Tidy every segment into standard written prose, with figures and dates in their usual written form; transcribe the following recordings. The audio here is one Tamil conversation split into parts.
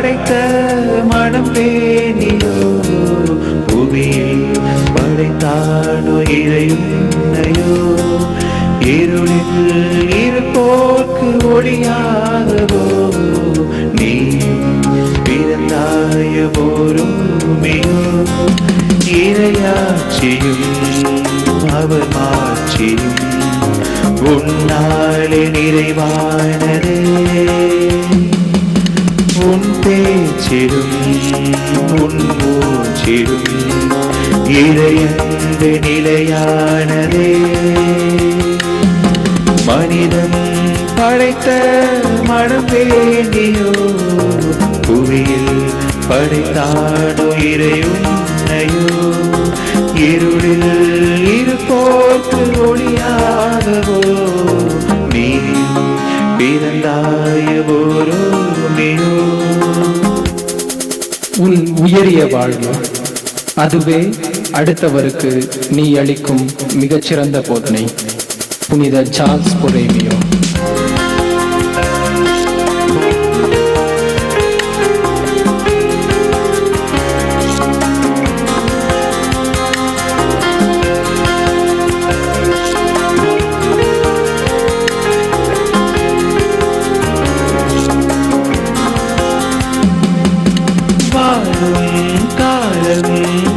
படைத்த மனம் பேணியோ புவியில் படைத்தானோ இறையுன்னையோ இருளில் இருப்போர்க்கு ஒளியாகவோ நீ பிறந்தாய போருமையோ இறையாட்சியும் அவர் மாட்சியும் உன்னாலே நிறைவானதே உன் பேச்சிடும் உன் மூச்சிடும் இறையன்பு நிலையானதே மனிதன் படைத்த மனம் வேண்டியோ புவியில் படைத்தானோ இறையுன்னையோ இருளில் இருப்போர்க்கு ஒளியாகவோ நீ பிறந்தாய போரோமியோ. உன் உயரிய வாழ்வு அதுவே அடுத்தவருக்கு நீ அளிக்கும் மிகச்சிறந்த போதனை. புனித சார்ல்ஸ் பொரேமியோ.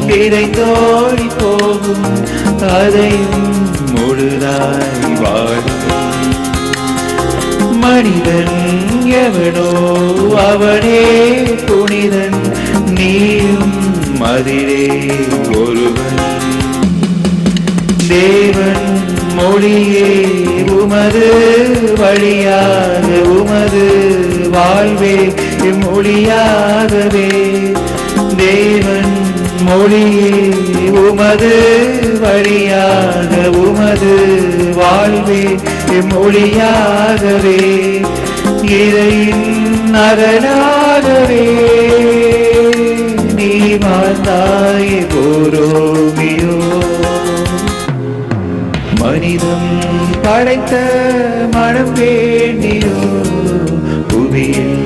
விரைந்தோடி போகும் அதையும் முழுதாய் வாழும் மனிதன் எவனோ அவனே புனிதன் நீயும் அதிலே ஒருவன் தேவன் மொழியே உமது வழியாக உமது வாழ்வே மொழியாகவே தேவன் மொழியே உமது வழியாக உமது வாழ்வே மொழியாகவே இறையின் அரணாகவே நீ வாழ்ந்தாய் போரோமியோ. மனிதம் படைத்த மனம் வேண்டியோ புவியில்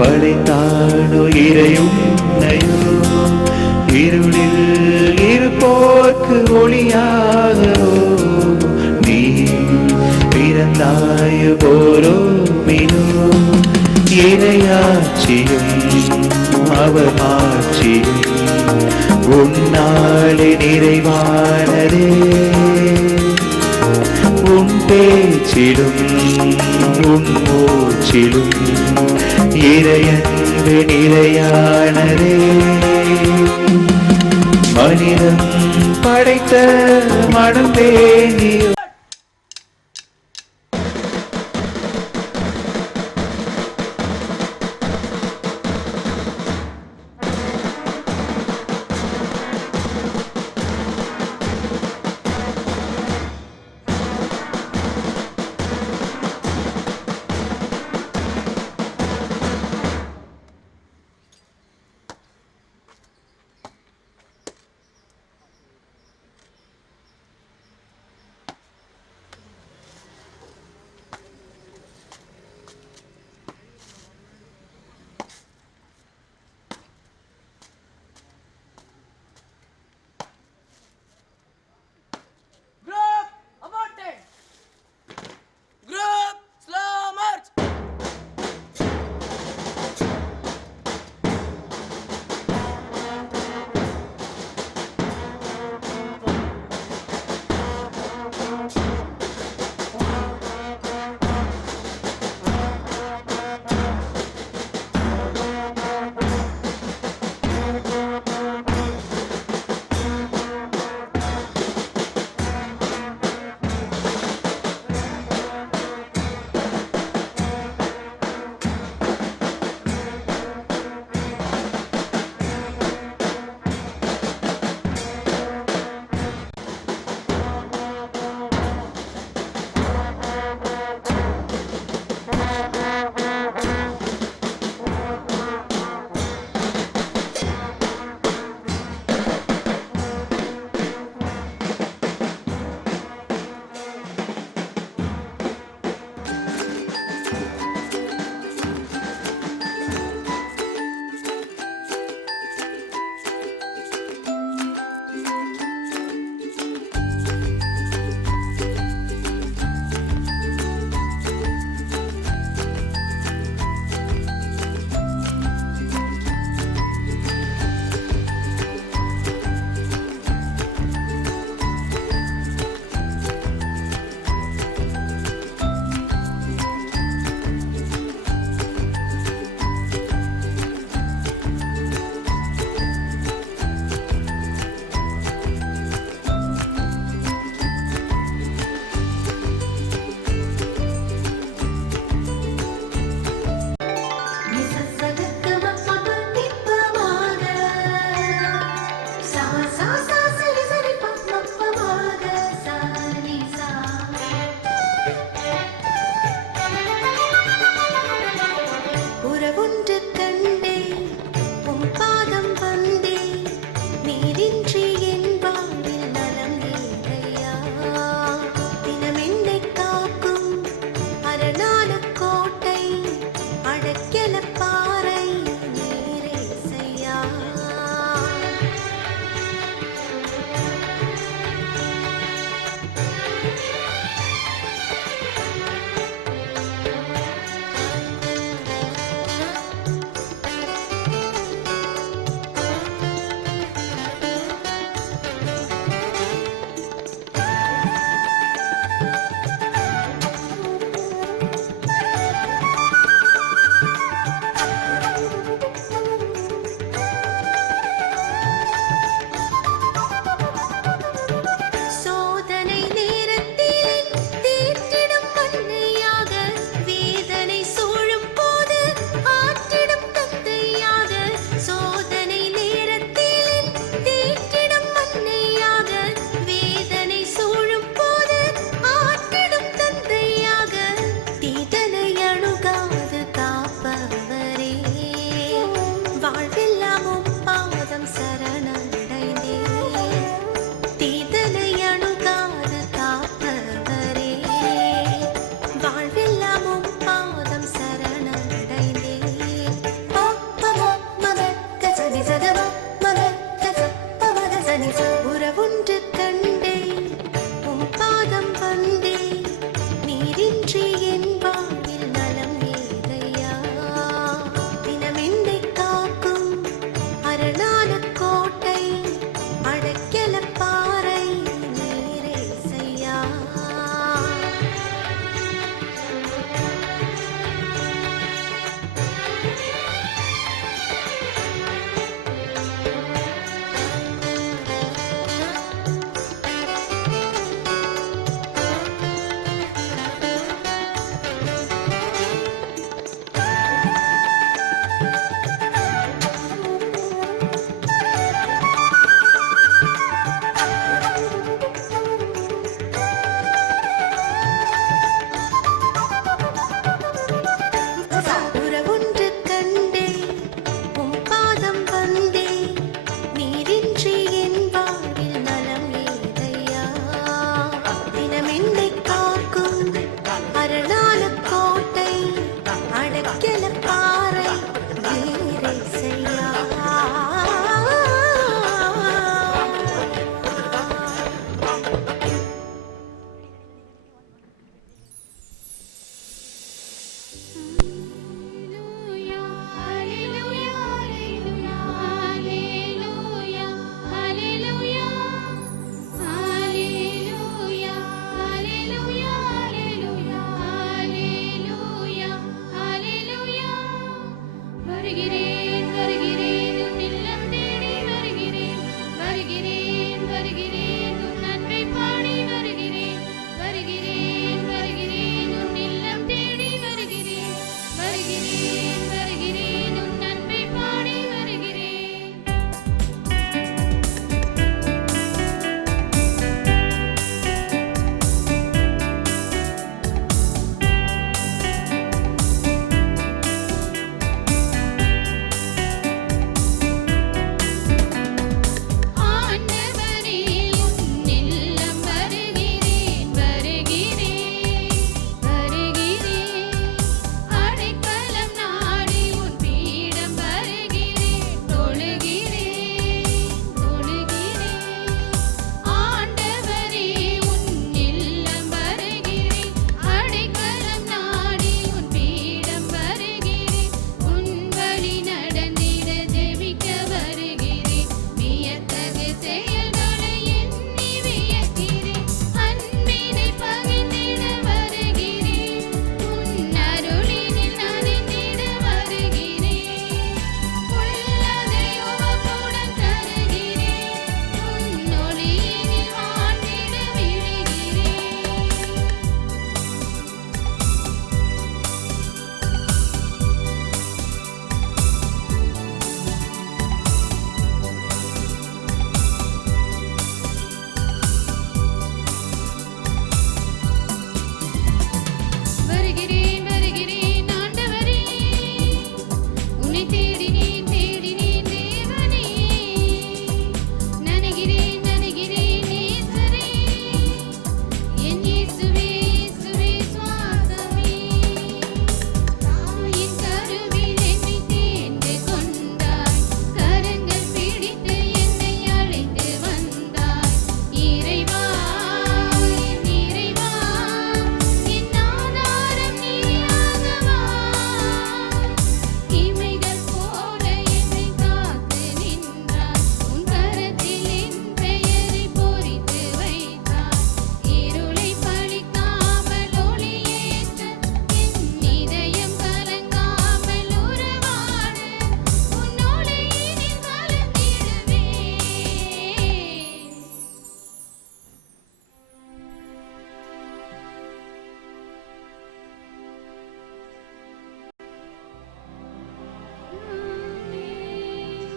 படைத்தானோ இறையுன்னையோ இருளில் இருப்போர்க்கு ஒளியாகவோ நீ பிறந்தாய போரோமியோ. இறையாட்சியும் அவர் மாட்சியும் உன்னாலே நிறைவானதே உன் பேச்சிடும் உன் மூச்சிடும் இறையன்பு நிலையானதே மனிதன் படைத்த மனம் வேண்டியோ.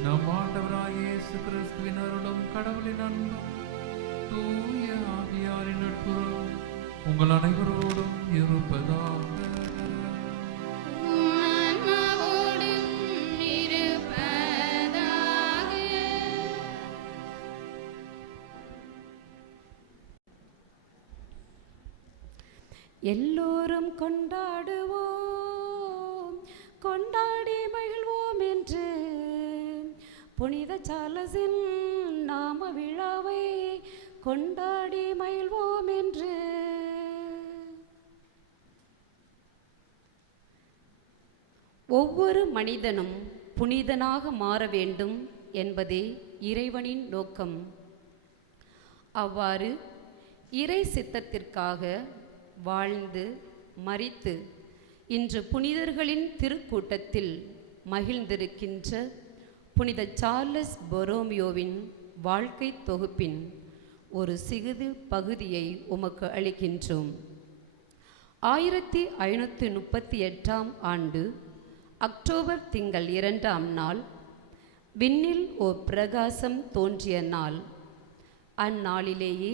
நம் ஆண்டவராய் இயேசு கிறிஸ்துவின் அருளும் கடவுளின் அன்பும் தூய ஆவியாரின் நட்புறவும் உங்கள் அனைவரோடும் இருப்பதாக. எல்லோரும் கொண்டாடுவோம், கொண்டாடி மகிழ்வோம் என்று புனித சார்லஸின் நாம விழாவை கொண்டாடி மகிழ்வோம் என்று. ஒவ்வொரு மனிதனும் புனிதனாக மாற வேண்டும் என்பதே இறைவனின் நோக்கம். அவ்வாறு இறை சித்தத்திற்காக வாழ்ந்து மரித்து இன்று புனிதர்களின் திருக்கூட்டத்தில் மகிழ்ந்திருக்கின்ற புனித சார்லஸ் பொரோமியோவின் வாழ்க்கை தொகுப்பின் ஒரு சிறிது பகுதியை உமக்கு அளிக்கின்றோம். 1538 ஆண்டு அக்டோபர் திங்கள் 2ஆம் நாள் விண்ணில் ஓர் பிரகாசம் தோன்றிய நாள். அந்நாளிலேயே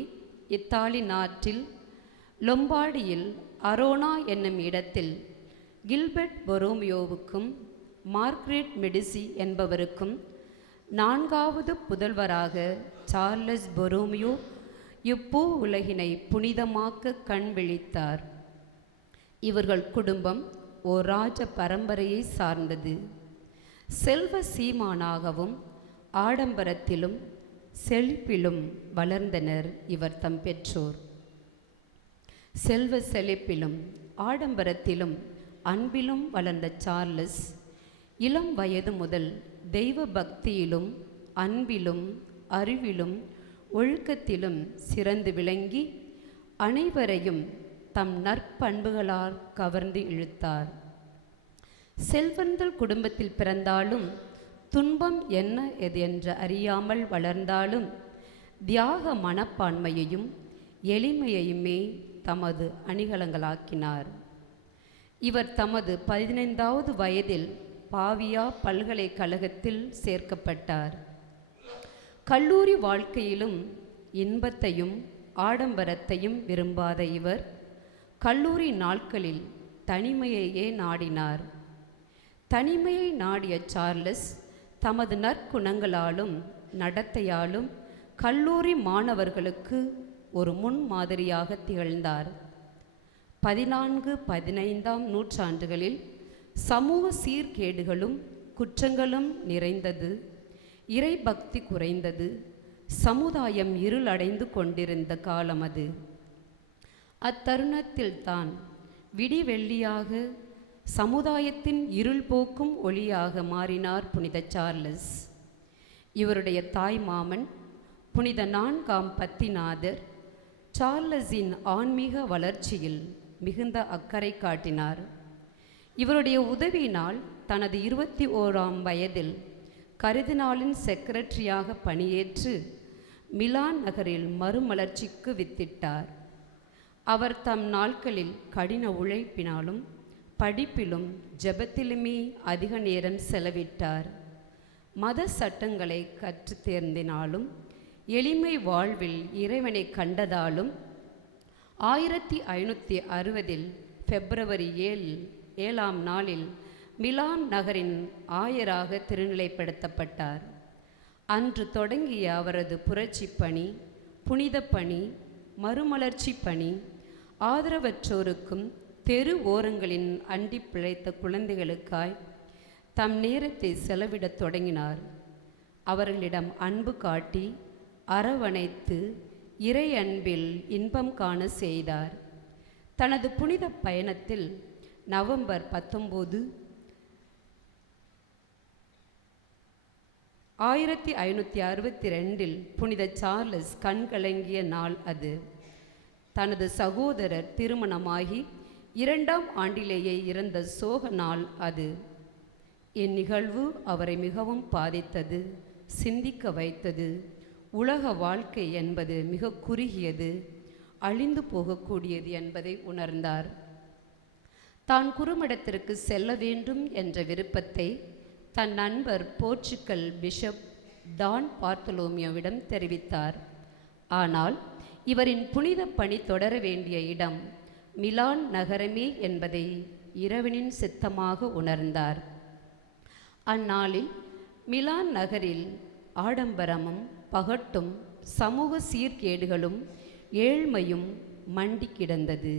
இத்தாலி நாட்டில் லொம்பார்டியில் அரோனா என்னும் இடத்தில் கில்பர்ட் பொரோமியோவுக்கும் மார்க்ரெட் மெடிசி என்பவருக்கும் 4வது புதல்வராக சார்லஸ் பொரோமியோ இப்பூ உலகினை புனிதமாக்க கண் விழித்தார். இவர்கள் குடும்பம் ஓர் ராஜ பரம்பரையை சார்ந்தது. செல்வ சீமானாகவும் ஆடம்பரத்திலும் செழிப்பிலும் வளர்ந்தனர் இவர் தம் பெற்றோர். செல்வ செழிப்பிலும் ஆடம்பரத்திலும் அன்பிலும் வளர்ந்த சார்லஸ் இளம் வயது முதல் தெய்வ பக்தியிலும் அன்பிலும் அறிவிலும் ஒழுக்கத்திலும் சிறந்து விளங்கி அனைவரையும் தம் நற்பண்புகளால் கவர்ந்து இழுத்தார். செல்வந்தர் குடும்பத்தில் பிறந்தாலும் துன்பம் என்ன எது என்று அறியாமல் வளர்ந்தாலும் தியாக மனப்பான்மையையும் எளிமையையுமே தமது அணிகலங்களாக்கினார். இவர் தமது 15வது வயதில் பாவியா பல்கலைக்கழகத்தில் சேர்க்கப்பட்டார். கல்லூரி வாழ்க்கையிலும் இன்பத்தையும் ஆடம்பரத்தையும் விரும்பாத இவர் கல்லூரி நாட்களில் தனிமையையே நாடினார். தனிமையை நாடிய சார்லஸ் தமது நற்குணங்களாலும் நடத்தையாலும் கல்லூரி மாணவர்களுக்கு ஒரு முன்மாதிரியாக திகழ்ந்தார். 14-15ஆம் நூற்றாண்டுகளில் சமூக சீர்கேடுகளும் குற்றங்களும் நிறைந்தது. இறைபக்தி குறைந்தது. சமுதாயம் இருளடைந்து கொண்டிருந்த காலம் அது. அத்தருணத்தில் தான் விடிவெள்ளியாக சமுதாயத்தின் இருள் போக்கும் ஒளியாக மாறினார் புனித சார்லஸ். இவருடைய தாய் மாமன் புனித 4ஆம் பத்திநாதர் சார்லஸின் ஆன்மீக வளர்ச்சியில் மிகுந்த அக்கறை காட்டினார். இவருடைய உதவியினால் தனது 21ஆம் வயதில் கர்தினாலின் செக்ரட்டரியாக பணியேற்று மிலான் நகரில் மறுமலர்ச்சிக்கு வித்திட்டார். அவர் தம் நாட்களில் கடின உழைப்பினாலும் படிப்பிலும் ஜெபத்திலுமே அதிக நேரம் செலவிட்டார். மத சட்டங்களை கற்று தேர்ந்தினாலும் எளிமை வாழ்வில் இறைவனை கண்டதாலும் 1560 பிப்ரவரி 7ஆம் நாளில் மிலான் நகரின் ஆயராக திருநிலைப்படுத்தப்பட்டார். அன்று தொடங்கிய அவரது புரட்சி பணி, புனித பணி, மறுமலர்ச்சி பணி, ஆதரவற்றோருக்கும் தெரு ஓரங்களின் அண்டி பிழைத்த குழந்தைகளுக்காய் தம் நேரத்தை செலவிடத் தொடங்கினார். அவர்களிடம் அன்பு காட்டி அரவணைத்து இறை அன்பில் இன்பம் காண செய்தார். தனது புனித பயணத்தில் நவம்பர் 19, 1562 புனித சார்லஸ் கண்கலங்கிய நாள் அது. தனது சகோதரர் திருமணமாகி 2ஆம் ஆண்டிலேயே இறந்த சோக நாள் அது. இந்நிகழ்வு அவரை மிகவும் பாதித்தது, சிந்திக்க வைத்தது. உலக வாழ்க்கை என்பது மிக குறுகியது, அழிந்து போகக்கூடியது என்பதை உணர்ந்தார். தான் குறுமிடத்திற்கு செல்ல வேண்டும் என்ற விருப்பத்தை தன் நண்பர் போர்ச்சுகல் பிஷப் டான் பார்த்தலோமியோவிடம் தெரிவித்தார். ஆனால் இவரின் புனித பணி தொடர வேண்டிய இடம் மிலான் நகரமே என்பதை இறைவனின் சித்தமாக உணர்ந்தார். அந்நாளில் மிலான் நகரில் ஆடம்பரமும் பகட்டும் சமூக சீர்கேடுகளும் ஏழ்மையும் மண்டி கிடந்தது.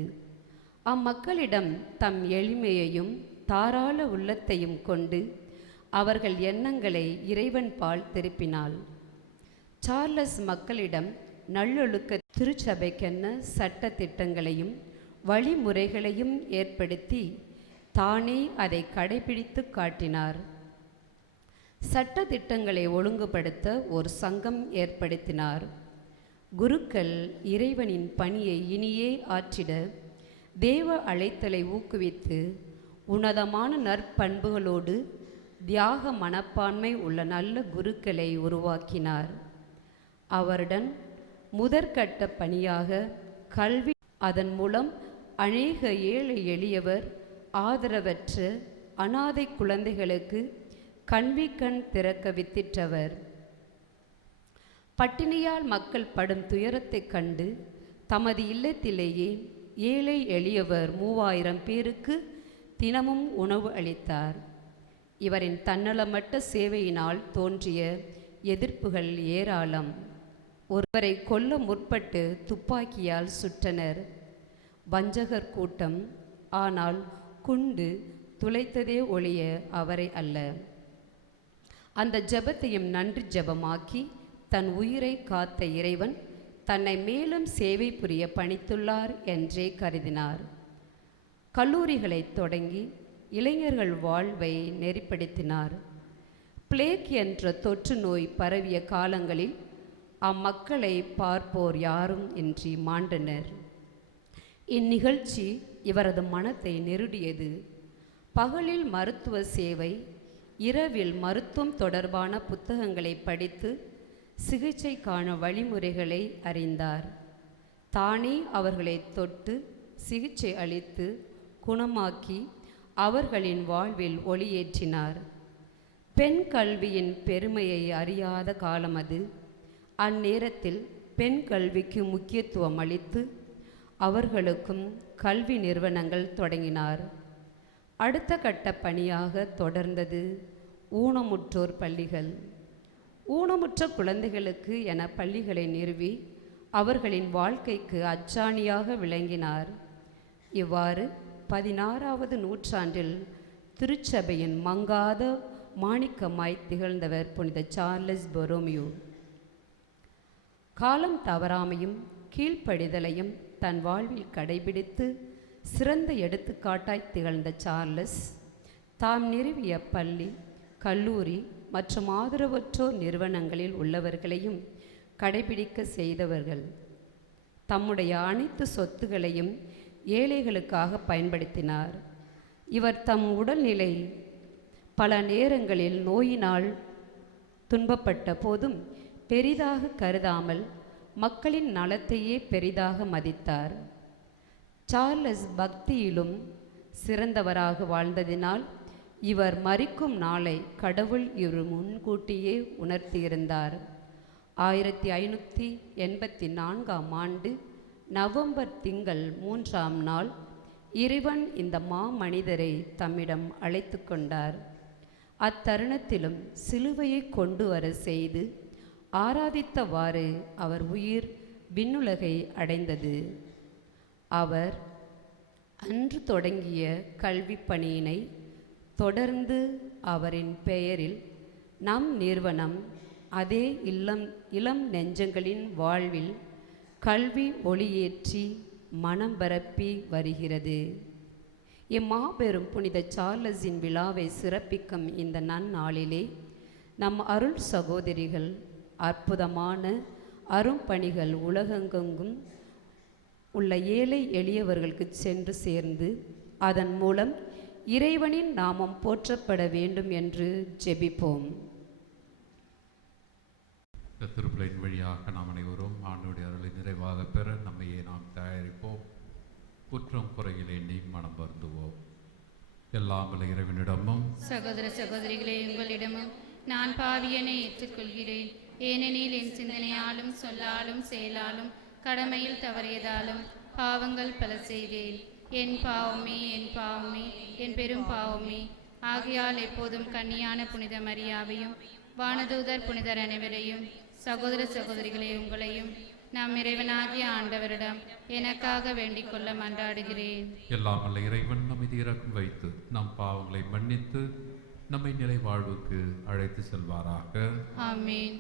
அம்மக்களிடம் தம் எளிமையையும் தாராள உள்ளத்தையும் கொண்டு அவர்கள் எண்ணங்களை இறைவன் பால் திருப்பினாள். சார்லஸ் மக்களிடம் நல்லொழுக்க திருச்சபைக்கென்ன சட்ட திட்டங்களையும் வழிமுறைகளையும் ஏற்படுத்தி தானே அதை கடைபிடித்து காட்டினார். சட்ட திட்டங்களை ஒழுங்குபடுத்த ஒரு சங்கம் ஏற்படுத்தினார். குருக்கள் இறைவனின் பணியை இனியே ஆற்றிட தேவ அழைத்தலை ஊக்குவித்து உன்னதமான நற்பண்புகளோடு தியாக மனப்பான்மை உள்ள நல்ல குருக்களை உருவாக்கினார். அவருடன் முதற்கட்ட பணியாக கல்வி, அதன் மூலம் அநேக ஏழை எளியவர் ஆதரவற்ற அனாதை குழந்தைகளுக்கு கண் திறக்க வித்திட்டவர். பட்டினியால் மக்கள் படும் துயரத்தைக் கண்டு தமது இல்லத்திலேயே ஏழை எளியவர் 3000 பேருக்கு தினமும் உணவு அளித்தார். இவரின் தன்னலமற்ற சேவையினால் தோன்றிய எதிர்ப்புகள் ஏராளம். ஒருவரை கொல்ல முற்பட்டு துப்பாக்கியால் சுட்டனர். வஞ்சகர் கூட்டம். ஆனால் குண்டு துளைத்ததே ஒழிய அவரை அல்ல. அந்த ஜெபத்தையும் நன்றி ஜெபமாக்கி தன் உயிரை காத்த இறைவன் தன்னை மேலும் சேவை புரிய பணித்துள்ளார் என்றே கருதினார். கல்லூரிகளை தொடங்கி இளைஞர்கள் வாழ்வை நெறிப்படுத்தினார். பிளேக் என்ற தொற்று நோய் பரவிய காலங்களில் அம்மக்களை பார்ப்போர் யாரும் இன்றி மாண்டனர். இந்நிகழ்ச்சி இவரது மனத்தை நெருடியது. பகலில் மருத்துவ சேவை, இரவில் மருத்துவம் தொடர்பான புத்தகங்களை படித்து சிகிச்சைக்கான வழிமுறைகளை அறிந்தார். தானே அவர்களை தொட்டு சிகிச்சை அளித்து குணமாக்கி அவர்களின் வாழ்வில் ஒளியேற்றினார். பெண் கல்வியின் பெருமையை அறியாத காலம் அது. அந்நேரத்தில் பெண் கல்விக்கு முக்கியத்துவம் அளித்து அவர்களுக்கும் கல்வி நிறுவனங்கள் தொடங்கினார். அடுத்த கட்ட பணியாக தொடர்ந்தது ஊனமுற்றோர் பள்ளிகள். ஊனமுற்ற குழந்தைகளுக்கு என பள்ளிகளை நிறுவி அவர்களின் வாழ்க்கைக்கு அச்சாணியாக விளங்கினார். இவ்வாறு 16வது நூற்றாண்டில் திருச்சபையின் மங்காத மாணிக்கமாய் திகழ்ந்தவர் புனித சார்லஸ் பொரோமியோ. காலம் தவறாமையும் கீழ்ப்படிதலையும் தன் வாழ்வில் கடைபிடித்து சிறந்த எடுத்துக்காட்டாய் திகழ்ந்த சார்லஸ் தாம் நிறுவிய பள்ளி, கல்லூரி மற்றும் ஆதரவற்றோர் நிறுவனங்களில் உள்ளவர்களையும் கடைபிடிக்க செய்தவர்கள். தம்முடைய அனைத்து சொத்துகளையும் ஏழைகளுக்காக பயன்படுத்தினார். இவர் தம் உடல்நிலை பல நேரங்களில் நோயினால் துன்பப்பட்ட போதும் பெரிதாக கருதாமல் மக்களின் நலத்தையே பெரிதாக மதித்தார். சார்லஸ் பக்தியிலும் சிறந்தவராக வாழ்ந்ததினால் இவர் மரிக்கும் நாளை கடவுள் இவர் முன்கூட்டியே உணர்த்தியிருந்தார். 1584ஆம் ஆண்டு நவம்பர் திங்கள் 3ஆம் நாள் இறைவன் இந்த மாமனிதரை தம்மிடம் அழைத்து கொண்டார். அத்தருணத்திலும் சிலுவையை கொண்டு வர செய்து ஆராதித்தவாறு அவர் உயிர் விண்ணுலகை அடைந்தது. அவர் அன்று தொடங்கிய கல்வி பணியினை தொடர்ந்து அவரின் பெயரில் நம் நிறுவனம் அதே இளம் நெஞ்சங்களின் வாழ்வில் கல்வி ஒளியேற்றி மனம் பரப்பி வருகிறது. இம்மாபெரும் புனித சார்லஸின் விழாவை சிறப்பிக்கும் இந்த நன்னாளிலே நம் அருள் சகோதரிகள் அற்புதமான அரும்பணிகள் உலகெங்கும் உள்ள ஏழை எளியவர்களுக்கு சென்று சேர்ந்து அதன் மூலம் இறைவனின் நாமம் போற்றப்பட வேண்டும் என்று ஜெபிப்போம். திருப்பிள்ளையின் வழியாக நாம் அனைவரும் ஆண்டவருடைய அருளை நிறைவாக பெற நம்மையே நாம் தயாரிப்போம். குற்றம் குறையில் எண்ணி மனம் வருந்துவோம். எல்லாம் வல்ல இறைவனிடமும் சகோதர சகோதரிகளே, உங்களிடமும் நான் பாவியனை ஏற்றுக்கொள்கிறேன். ஏனெனில் என் சிந்தனையாலும் சொல்லாலும் செயலாலும் கடமையில் தவறியதாலும் பாவங்கள் பல செய்தேன். என் பாவமே, என் பாவமே, என் பெரும் பாவமே. ஆகையால் எப்போதும் கன்னியான புனித மரியாவையும் வானதூதர் புனிதர் அனைவரையும் சகோதர சகோதரிகளே உங்களையும் நம் இறைவனாகிய ஆண்டவரிடம் எனக்காக வேண்டிக் கொள்ள மன்றாடுகிறேன். எல்லாம் வல்ல இறைவன் நம்மை இரக்கம் வைத்து நம் பாவங்களை மன்னித்து நம்மை நிலை வாழ்வுக்கு அழைத்து செல்வாராக. ஆமீன்.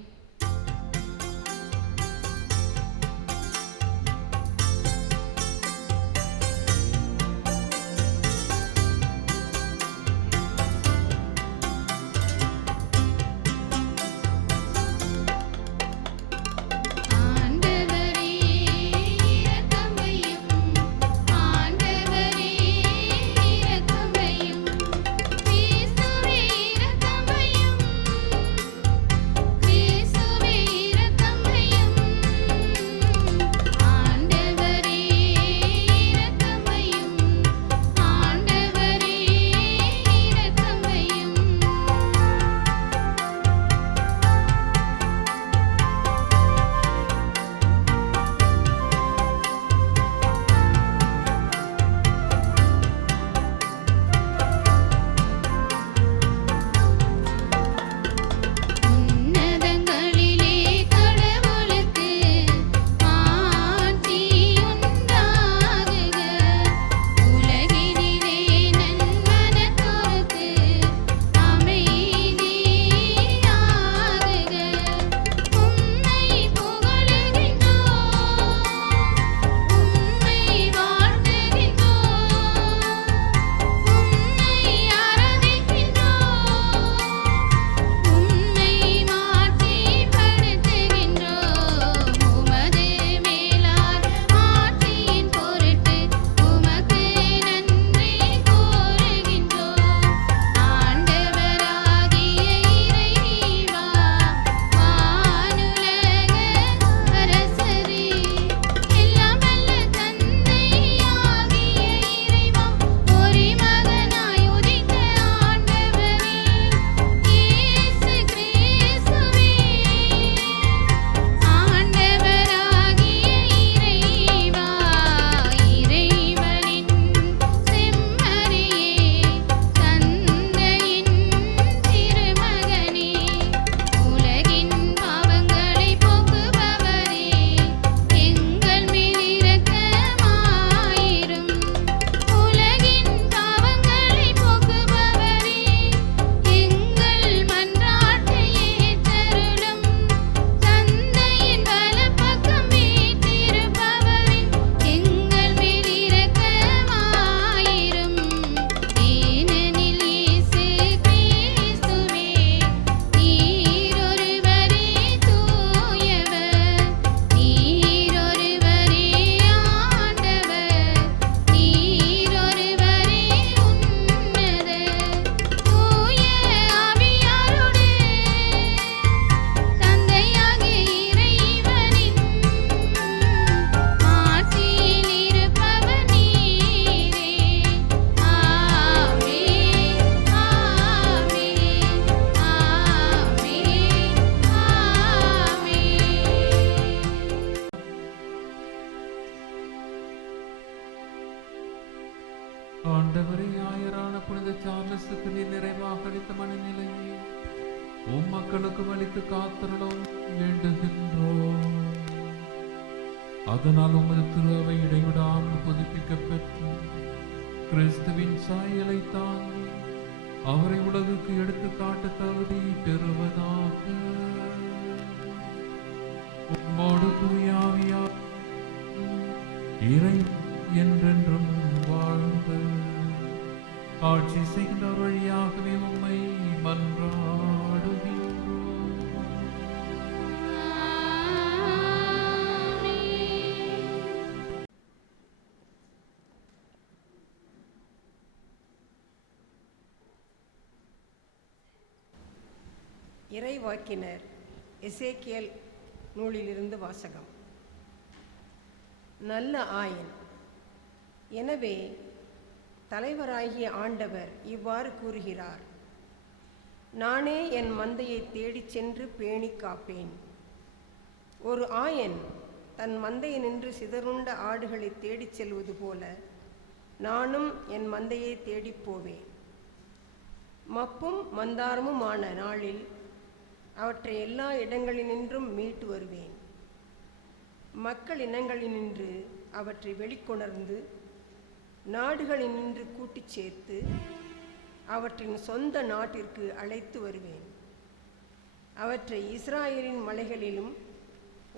ஆண்டவரே, ஆயரான புனித சார்லஸுக்கு நீ நிறைவாக அளித்த மனநிலையை மக்களுக்கு அளித்து காத்தருளும் வேண்டுகின்றோம். அதனால் உமது திரு அவை இடைவிடாமல் புதுப்பிக்கப்பெற்று கிறிஸ்துவின் சாயலை தாங்கி அவரை உலகுக்கு எடுத்து காட்ட தகுதி பெறுவதாக. உம்மோடு தூயாவியா இறை என்றென்றும் வாழ்ந்து ஆட்சி செய்கின்ற வழியாகவே உம்மை மன்றாடுகின்றோம். இறைவாக்கினர் எசேக்கியேல் நூலிலிருந்து வாசகம். நல்ல ஆயன். எனவே தலைவராகிய ஆண்டவர் இவ்வாறு கூறுகிறார்: நானே என் மந்தையை தேடிச் சென்று பேணி காப்பேன். ஒரு ஆயன் தன் மந்தையினின்று சிதறுண்ட ஆடுகளை தேடிச் செல்வது போல நானும் என் மந்தையை தேடிப் போவேன். மப்பும் மந்தாரமுமான நாளில் அவற்றை எல்லா இடங்களினின்றும் மீட்டு வருவேன். மக்கள் இனங்களினின்று அவற்றை வெளிக்கொணர்ந்து நாடுகளினின்று கூட்டிச் சேர்த்து அவற்றின் சொந்த நாட்டிற்கு அழைத்து வருவேன். அவற்றை இஸ்ராயேலின் மலைகளிலும்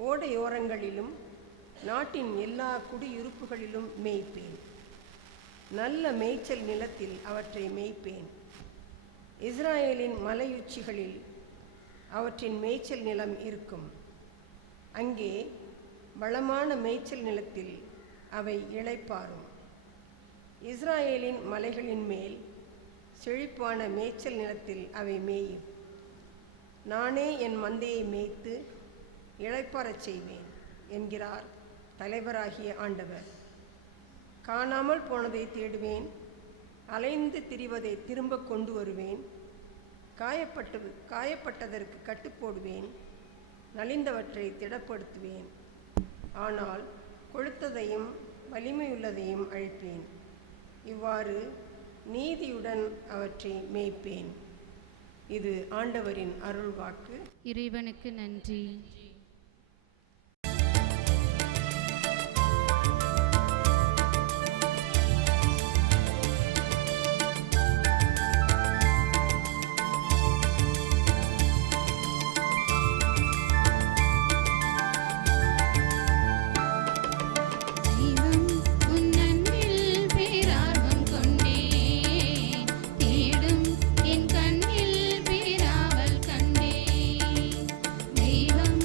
ஓடையோரங்களிலும் நாட்டின் எல்லா குடியிருப்புகளிலும் மேய்ப்பேன். நல்ல மேய்ச்சல் நிலத்தில் அவற்றை மேய்ப்பேன். இஸ்ராயேலின் மலையுச்சிகளில் அவற்றின் மேய்ச்சல் நிலம் இருக்கும். அங்கே வளமான மேய்ச்சல் நிலத்தில் அவை இளைப்பாறும். இஸ்ராயேலின் மலைகளின் மேல் செழிப்பான மேய்ச்சல் நிலத்தில் அவை மேயும். நானே என் மந்தையை மேய்த்து இளைப்பாறச் செய்வேன் என்கிறார் தலைவராகிய ஆண்டவர். காணாமல் போனதை தேடுவேன், அலைந்து திரிவதை திரும்ப கொண்டு வருவேன். காயப்பட்டதற்கு கட்டுப்போடுவேன், நலிந்தவற்றை திடப்படுத்துவேன். ஆனால் கொழுத்ததையும் வலிமையுள்ளதையும் அழிப்பேன். இவ்வாறு நீதியுடன் அவற்றை மேய்ப்பேன். இது ஆண்டவரின் அருள்வாக்கு. இறைவனுக்கு நன்றி. தெய்வம்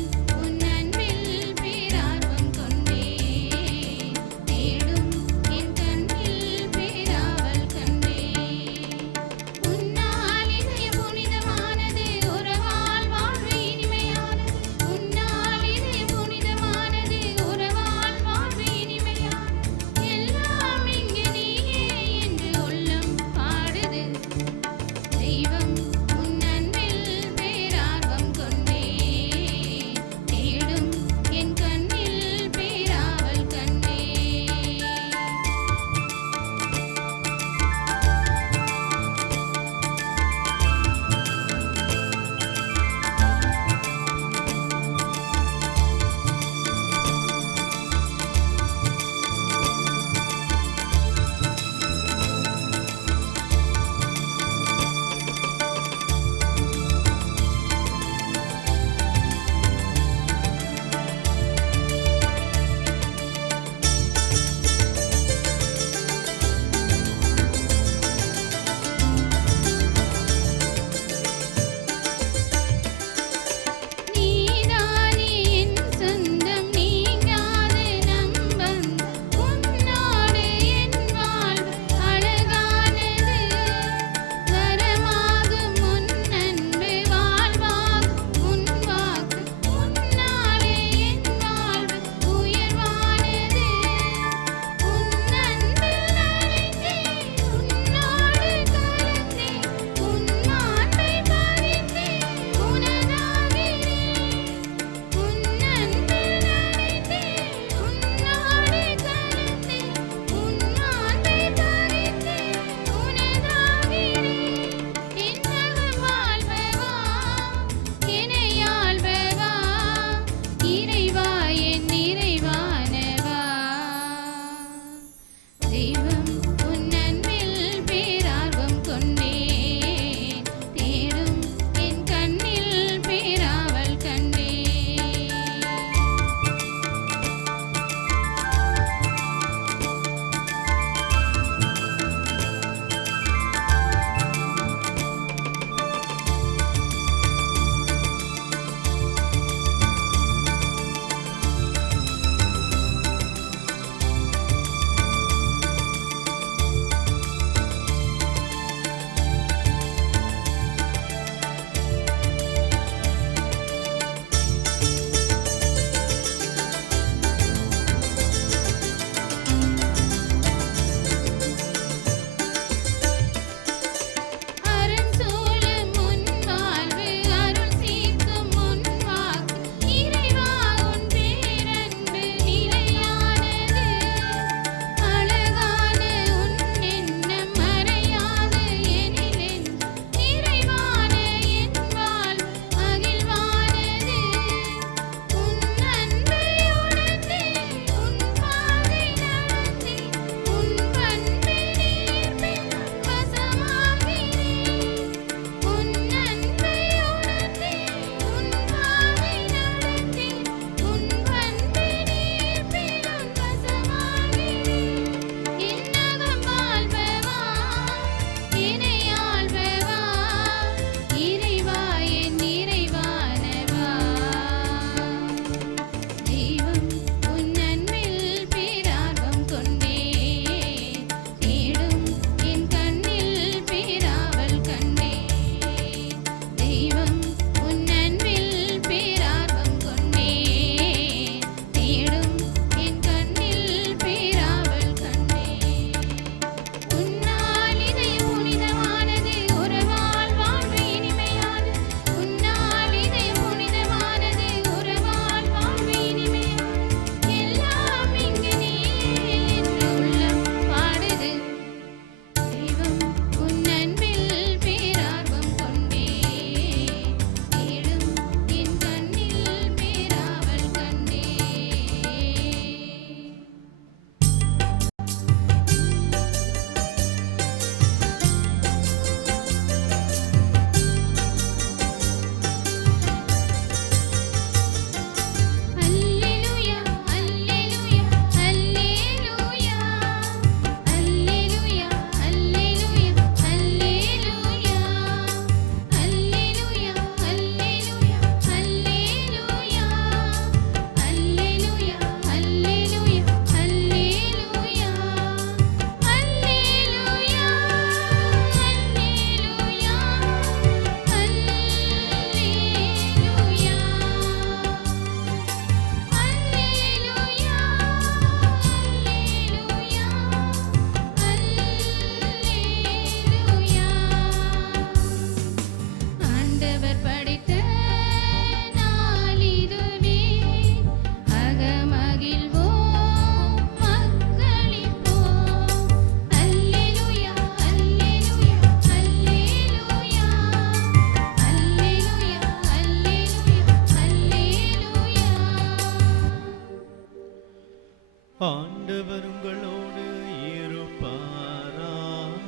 ஆண்டவர் உங்களோடு இருப்பாராக.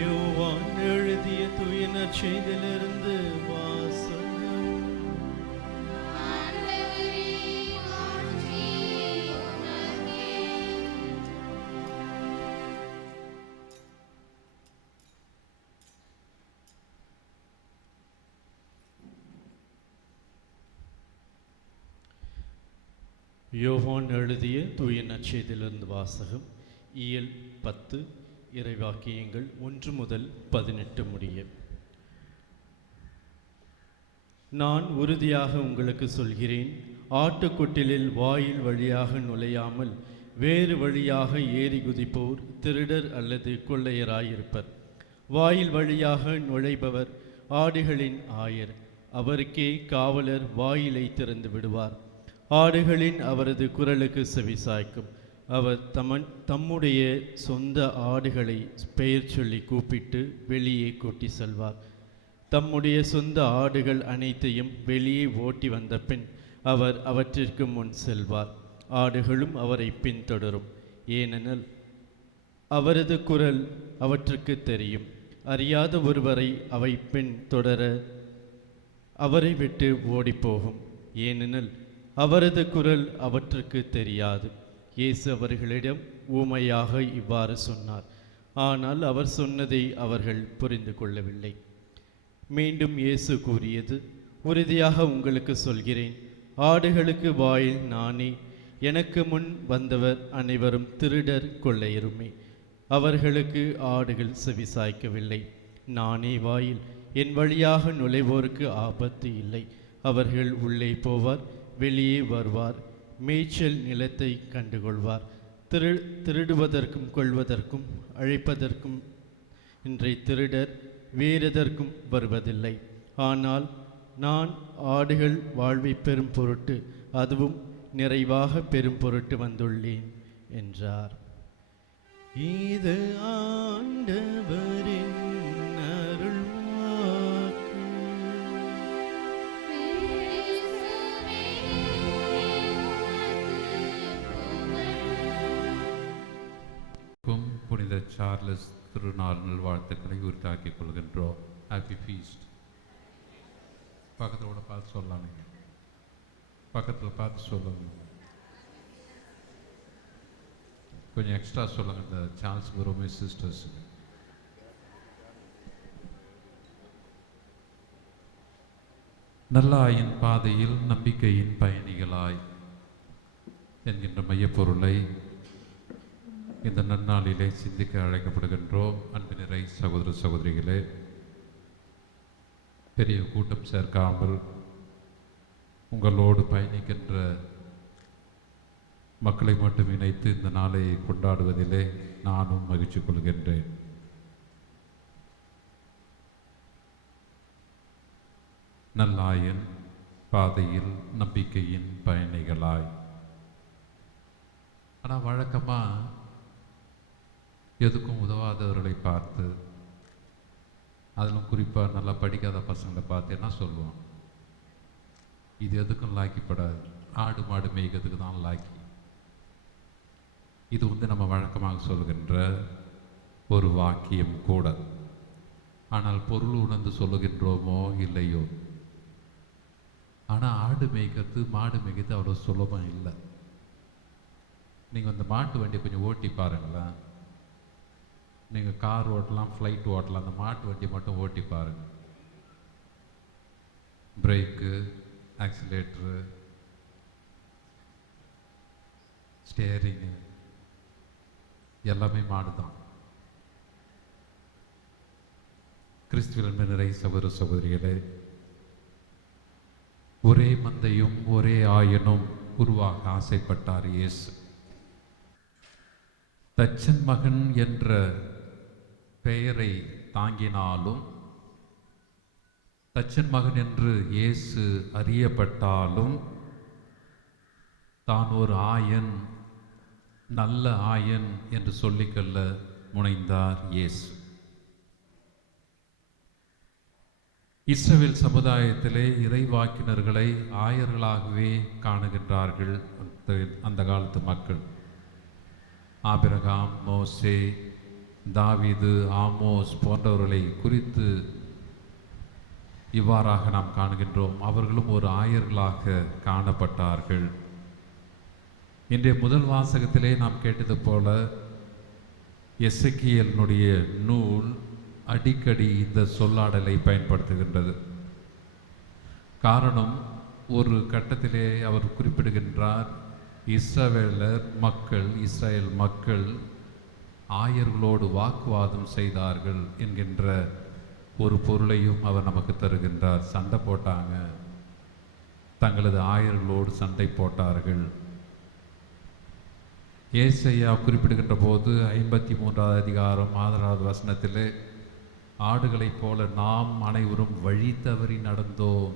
யோவான் எழுதிய தூய நற்செய்தியிலிருந்து வாசகம். யோவான் எழுதிய தூய நற்செய்தியிலிருந்து வாசகம். இயல் 10, இறைவாக்கியங்கள் 1 முதல் 18 முடிய. நான் உறுதியாக உங்களுக்கு சொல்கிறேன், ஆட்டுக்கொட்டிலில் வாயில் வழியாக நுழையாமல் வேறு வழியாக ஏறி குதிப்போர் திருடர் அல்லது கொள்ளையராயிருப்பர். வாயில் வழியாக நுழைபவர் ஆடுகளின் ஆயர். அவருக்கே காவலர் வாயிலை திறந்து விடுவார். ஆடுகளின் அவரது குரலுக்கு செவிசாய்க்கும். அவர் தம்முடைய சொந்த ஆடுகளை பெயர் சொல்லி கூப்பிட்டு வெளியே கூட்டி செல்வார். தம்முடைய சொந்த ஆடுகள் அனைத்தையும் வெளியே ஓட்டி வந்த பின் அவர் அவற்றிற்கு முன் செல்வார். ஆடுகளும் அவரை பின்தொடரும். ஏனெனில் அவரது குரல் அவற்றுக்கு தெரியும். அறியாத ஒருவரை அவை பின் தொடர அவரை விட்டு ஓடிப்போகும். ஏனெனில் அவரது குரல் அவற்றுக்கு தெரியாது. இயேசு அவர்களிடம் ஊமையாக இவ்வாறு சொன்னார். ஆனால் அவர் சொன்னதை அவர்கள் புரிந்து கொள்ளவில்லை. மீண்டும் இயேசு கூறியது, உறுதியாக உங்களுக்கு சொல்கிறேன், ஆடுகளுக்கு வாயில் நானே. எனக்கு முன் வந்தவர் அனைவரும் திருடர் கொள்ளையருமே. அவர்களுக்கு ஆடுகள் செவிசாய்க்கவில்லை. நானே வாயில். என் வழியாக நுழைவோருக்கு ஆபத்து இல்லை. அவர்கள் உள்ளே போவார், வெளியே வருவார், மேய்ச்சல் நிலத்தை கண்டுகொள்வார். திருடுவதற்கும் கொள்வதற்கும் அழைப்பதற்கும் இன்றைய திருடர் வேறெதற்கும் வருவதில்லை. ஆனால் நான் ஆடுகள் வாழ்வை பெறும் பொருட்டு, அதுவும் நிறைவாக பெறும் பொருட்டு வந்துள்ளேன் என்றார். இது ஆண்டவரின் அருள்வாக்கு. புனித சார்லஸ் திருநாள் நல்வாழ்த்துக்களை உரித்தாக்கிக் கொள்கின்றோம். Happy feast. பக்கத்தோட பார்த்து சொல்லலாம். நீங்கள் பக்கத்தில் பார்த்து சொல்லுங்க. கொஞ்சம் எக்ஸ்ட்ரா சொல்லுங்கள் இந்த சார்ல்ஸ் புரோமே சிஸ்டர்ஸ். நல்லாயின் பாதையில் நம்பிக்கையின் பயணிகளாய் என்கின்ற மையப்பொருளை இந்த நன்னாளிலே சிந்திக்க அழைக்கப்படுகின்றோம். அன்பு நிறை சகோதர சகோதரிகளே, பெரிய கூட்டம் சேர்க்காமல் உங்களோடு பயணிக்கின்ற மக்களை மட்டும் இணைத்து இந்த நாளை கொண்டாடுவதிலே நானும் மகிழ்ச்சி கொள்கின்றேன். நல்லாயின் பாதையில் நம்பிக்கையின் பயணிகளாய். ஆனால் வழக்கமாக எதுக்கும் உதவாதவர்களை பார்த்து, அதிலும் குறிப்பாக நல்லா படிக்காத பசங்களை பார்த்து என்ன சொல்லுவோம்? இது எதுக்கும் லாக்கிப்படாது, ஆடு மாடு மேய்க்கிறதுக்கு தான் லாக்கி. இது நம்ம வழக்கமாக சொல்கின்ற ஒரு வாக்கியம் கூட. ஆனால் பொருள் உணர்ந்து சொல்லுகின்றோமோ இல்லையோ, ஆனால் ஆடு மேய்க்கிறது மாடு மேய்க்கிறது அவ்வளோ சுலபம் இல்லை. நீங்கள் அந்த மாட்டு வண்டியை கொஞ்சம் ஓட்டி பாருங்களேன். நீங்கள் கார் ஓட்டலாம், ஃப்ளைட் ஓட்டலாம், அந்த மாட்டு வண்டி மட்டும் ஓட்டி பாருங்கள். பிரேக்கு, ஆக்சிலேட்டரு, ஸ்டேரிங்கு எல்லாமே மாடு தான். கிறிஸ்துவின் நிறை சகோதர சகோதரிகளே, ஒரே மந்தையும் ஒரே ஆயனும் உருவாக ஆசைப்பட்டார் இயேசு. தச்சன் மகன் என்ற பெயரை தாங்கினாலும், தச்சன் மகன் என்று இயேசு அறியப்பட்டாலும், தான் ஒரு ஆயன், நல்ல ஆயன் என்று சொல்லிக்கொள்ள முனைந்தார் இயேசு. இஸ்ரவேல் சமுதாயத்திலே இறைவாக்கினர்களை ஆயர்களாகவே காணுகின்றார்கள் அந்த காலத்து மக்கள். ஆபிரகாம், மோசே, தாவீது, ஆமோஸ் போன்றவர்களை குறித்து இவ்வாறாக நாம் காணுகின்றோம். அவர்களும் ஒரு ஆயர்களாக காணப்பட்டார்கள். இன்றைய முதல் வாசகத்திலே நாம் கேட்டது போல எசேக்கியேலினுடைய நூல் அடிக்கடி இந்த சொல்லாடலை பயன்படுத்துகின்றது. காரணம், ஒரு கட்டத்திலே அவர் குறிப்பிடுகின்றார், இஸ்ரேல் மக்கள் ஆயர்களோடு வாக்குவாதம் செய்தார்கள் என்கின்ற ஒரு பொருளையும் அவர் நமக்கு தருகின்றார். சண்டை போட்டாங்க, தங்களது ஆயர்களோடு சண்டை போட்டார்கள். ஏசாயா குறிப்பிடுகின்ற போது 53வது அதிகாரம் 6வது வசனத்திலே, ஆடுகளைப் போல நாம் அனைவரும் வழி தவறி நடந்தோம்.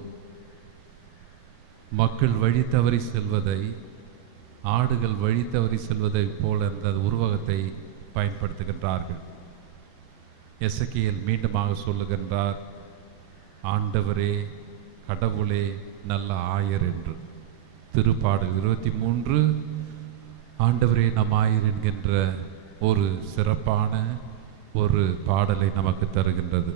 மக்கள் வழி தவறி செல்வதை, ஆடுகள் வழி தவறி செல்வதை போல அந்த உருவகத்தை பயன்படுத்துகின்றார்கள். எசேக்கியேல் மீண்டுமாக சொல்லுகின்றார், ஆண்டவரே கடவுளே நல்ல ஆயர் என்று. திருப்பாடல் 23 ஆண்டவரே நம் ஆயர் என்கின்ற ஒரு சிறப்பான ஒரு பாடலை நமக்கு தருகின்றது.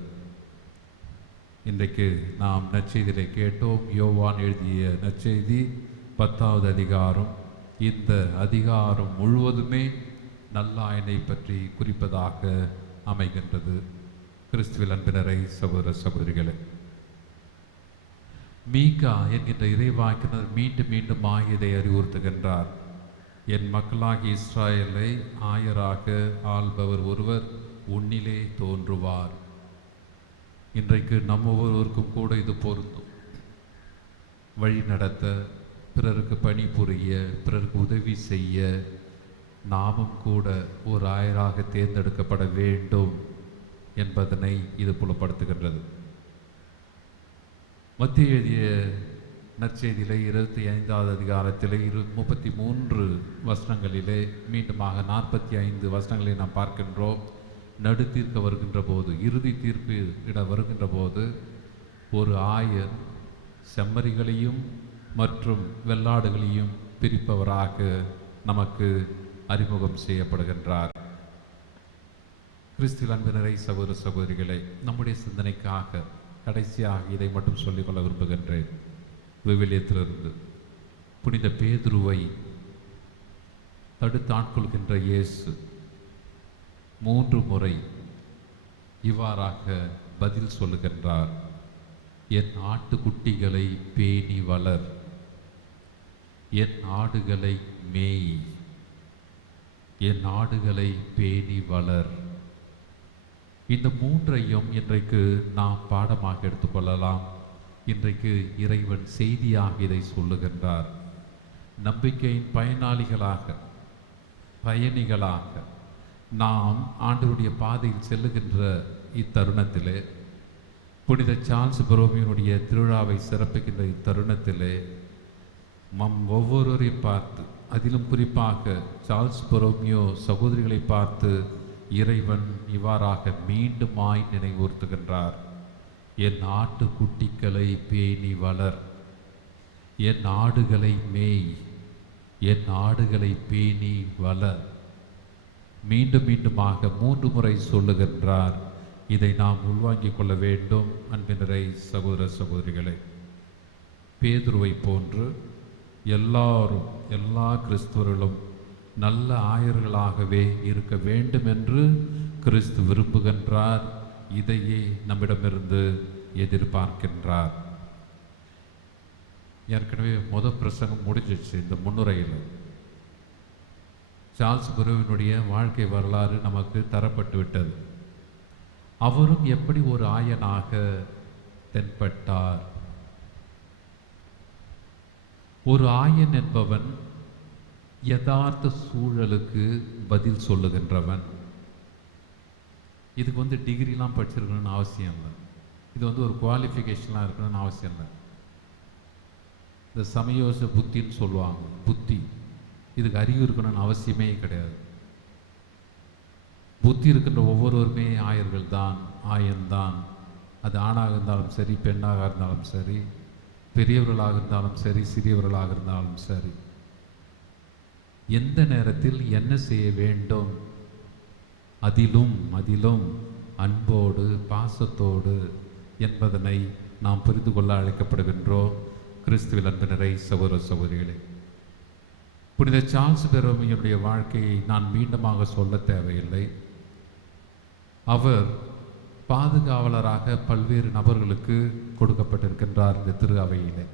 இன்றைக்கு நாம் நற்செய்தியிலே கேட்டோம், யோவான் எழுதிய நற்செய்தி 10வது அதிகாரம். இந்த அதிகாரம் முழுவதுமே நல்லாயனை பற்றி குறிப்பதாக அமைகின்றது. கிறிஸ்துவில் அன்பினரை, சகோதர சகோதரிகளே, மீகா என்கின்ற இறைவாக்கினர் மீண்டும் மீண்டும் ஆகியதை அறிவுறுத்துகின்றார். என் மக்களாகிய இஸ்ராயேலை ஆயராக ஆள்பவர் ஒருவர் உன்னிலே தோன்றுவார். இன்றைக்கு நம்ம ஒவ்வொருவருக்கும் கூட இது பொருந்தும். வழி நடத்த, பிறருக்கு பணிபுரிய, பிறருக்கு உதவி செய்ய நாமும் கூட ஒரு ஆயராக தேர்ந்தெடுக்கப்பட வேண்டும் என்பதனை இது புலப்படுத்துகின்றது. மத்திய எழுதிய நற்செய்தியிலே 25வது அதிகாரத்திலே 33 வசனங்களிலே மீண்டுமாக 45 வசனங்களை நாம் பார்க்கின்றோம். நடுத்தீர்க்க வருகின்ற போது, இறுதி தீர்ப்பு இட வருகின்ற போது, ஒரு ஆயர் செம்மறிகளையும் மற்றும் வெள்ளாடுகளையும் பிரிப்பவராக நமக்கு அறிமுகம் செய்யப்படுகின்றார். கிறிஸ்துவில் அன்பினரை, சகோதர சகோதரிகளை, நம்முடைய சிந்தனைக்காக கடைசியாக இதை மட்டும் சொல்லிக்கொள்ள விரும்புகின்றேன். விவிலியத்திலிருந்து புனித பேதுருவை தடுத்தாட்கொள்கின்ற இயேசு 3 முறை இவ்வாறாக பதில் சொல்லுகின்றார், என் ஆட்டுக்குட்டிகளை பேணி வளர், என் ஆடுகளை மேய், என் ஆடுகளை பேணி வளர். இந்த 3ஐயும் இன்றைக்கு நாம் பாடமாக எடுத்துக்கொள்ளலாம். இன்றைக்கு இறைவன் செய்தியாக இதை சொல்லுகின்றார். நம்பிக்கையின் பயணிகளாக நாம் ஆண்டவருடைய பாதையில் செல்லுகின்ற இத்தருணத்திலே, புனித சார்ல்ஸ் பொரோமியோனுடைய திருவிழாவை சிறப்பிக்கின்ற இத்தருணத்திலே ஒவ்வொருவரையும் பார்த்து, அதிலும் குறிப்பாக சார்ல்ஸ் பொரோமியோ சகோதரிகளை பார்த்து இறைவன் இவ்வாறாக மீண்டுமாய் நினைவூர்த்துகின்றார், என் ஆட்டுக்குட்டிகளை பேணி வளர், என் ஆடுகளை மேய், என் ஆடுகளை பேணி வளர். மீண்டும் மீண்டுமாக 3 முறை சொல்லுகின்றார். இதை நாம் உள்வாங்கிக் கொள்ள வேண்டும். அன்பினரை, சகோதர சகோதரிகளை, பேதுருவை போன்று எல்லா கிறிஸ்துவர்களும் நல்ல ஆயர்களாகவே இருக்க வேண்டும் என்று கிறிஸ்து விரும்புகின்றார். இதையே நம்மிடமிருந்து எதிர்பார்க்கின்றார். ஏற்கனவே பிரசங்கம் முடிஞ்சிச்சு. இந்த முன்னுரையில் சார்ல்ஸ் பொரோமியோனுடைய வாழ்க்கை வரலாறு நமக்கு தரப்பட்டு விட்டது. அவரும் எப்படி ஒரு ஆயனாக தென்பட்டார். ஒரு ஆயன் என்பவன் யதார்த்த சூழலுக்கு பதில் சொல்லுகின்றவன். இதுக்கு டிகிரிலாம் படிச்சிருக்கணும்னு அவசியம் இல்லை. இது ஒரு குவாலிஃபிகேஷன்லாம் இருக்கணும்னு அவசியம் இல்லை. இந்த சமயோச புத்தின்னு சொல்லுவாங்க, புத்தி. இதுக்கு அறிவு இருக்கணும்னு அவசியமே கிடையாது. புத்தி இருக்கின்ற ஒவ்வொருவருமே ஆயர்கள் தான், ஆயன்தான். அது ஆணாக இருந்தாலும் சரி, பெண்ணாக இருந்தாலும் சரி, பெரியவர்களாக இருந்தாலும் சரி, சிறியவர்களாக இருந்தாலும் சரி, எந்த நேரத்தில் என்ன செய்ய வேண்டும், அதிலும் அன்போடு பாசத்தோடு என்பதனை நாம் புரிந்து கொள்ள அழைக்கப்படுகின்றோம். கிறிஸ்துவில் அன்பினரை சகோதர சகோதரிகளே, புனித சார்ல்ஸ் பெரோமியுடைய வாழ்க்கையை நான் மீண்டுமாக சொல்ல தேவையில்லை. அவர் பாதுகாவலராக பல்வேறு நபர்களுக்கு கொடுக்கப்பட்டிருக்கின்றார் இந்த திரு அவையிலே.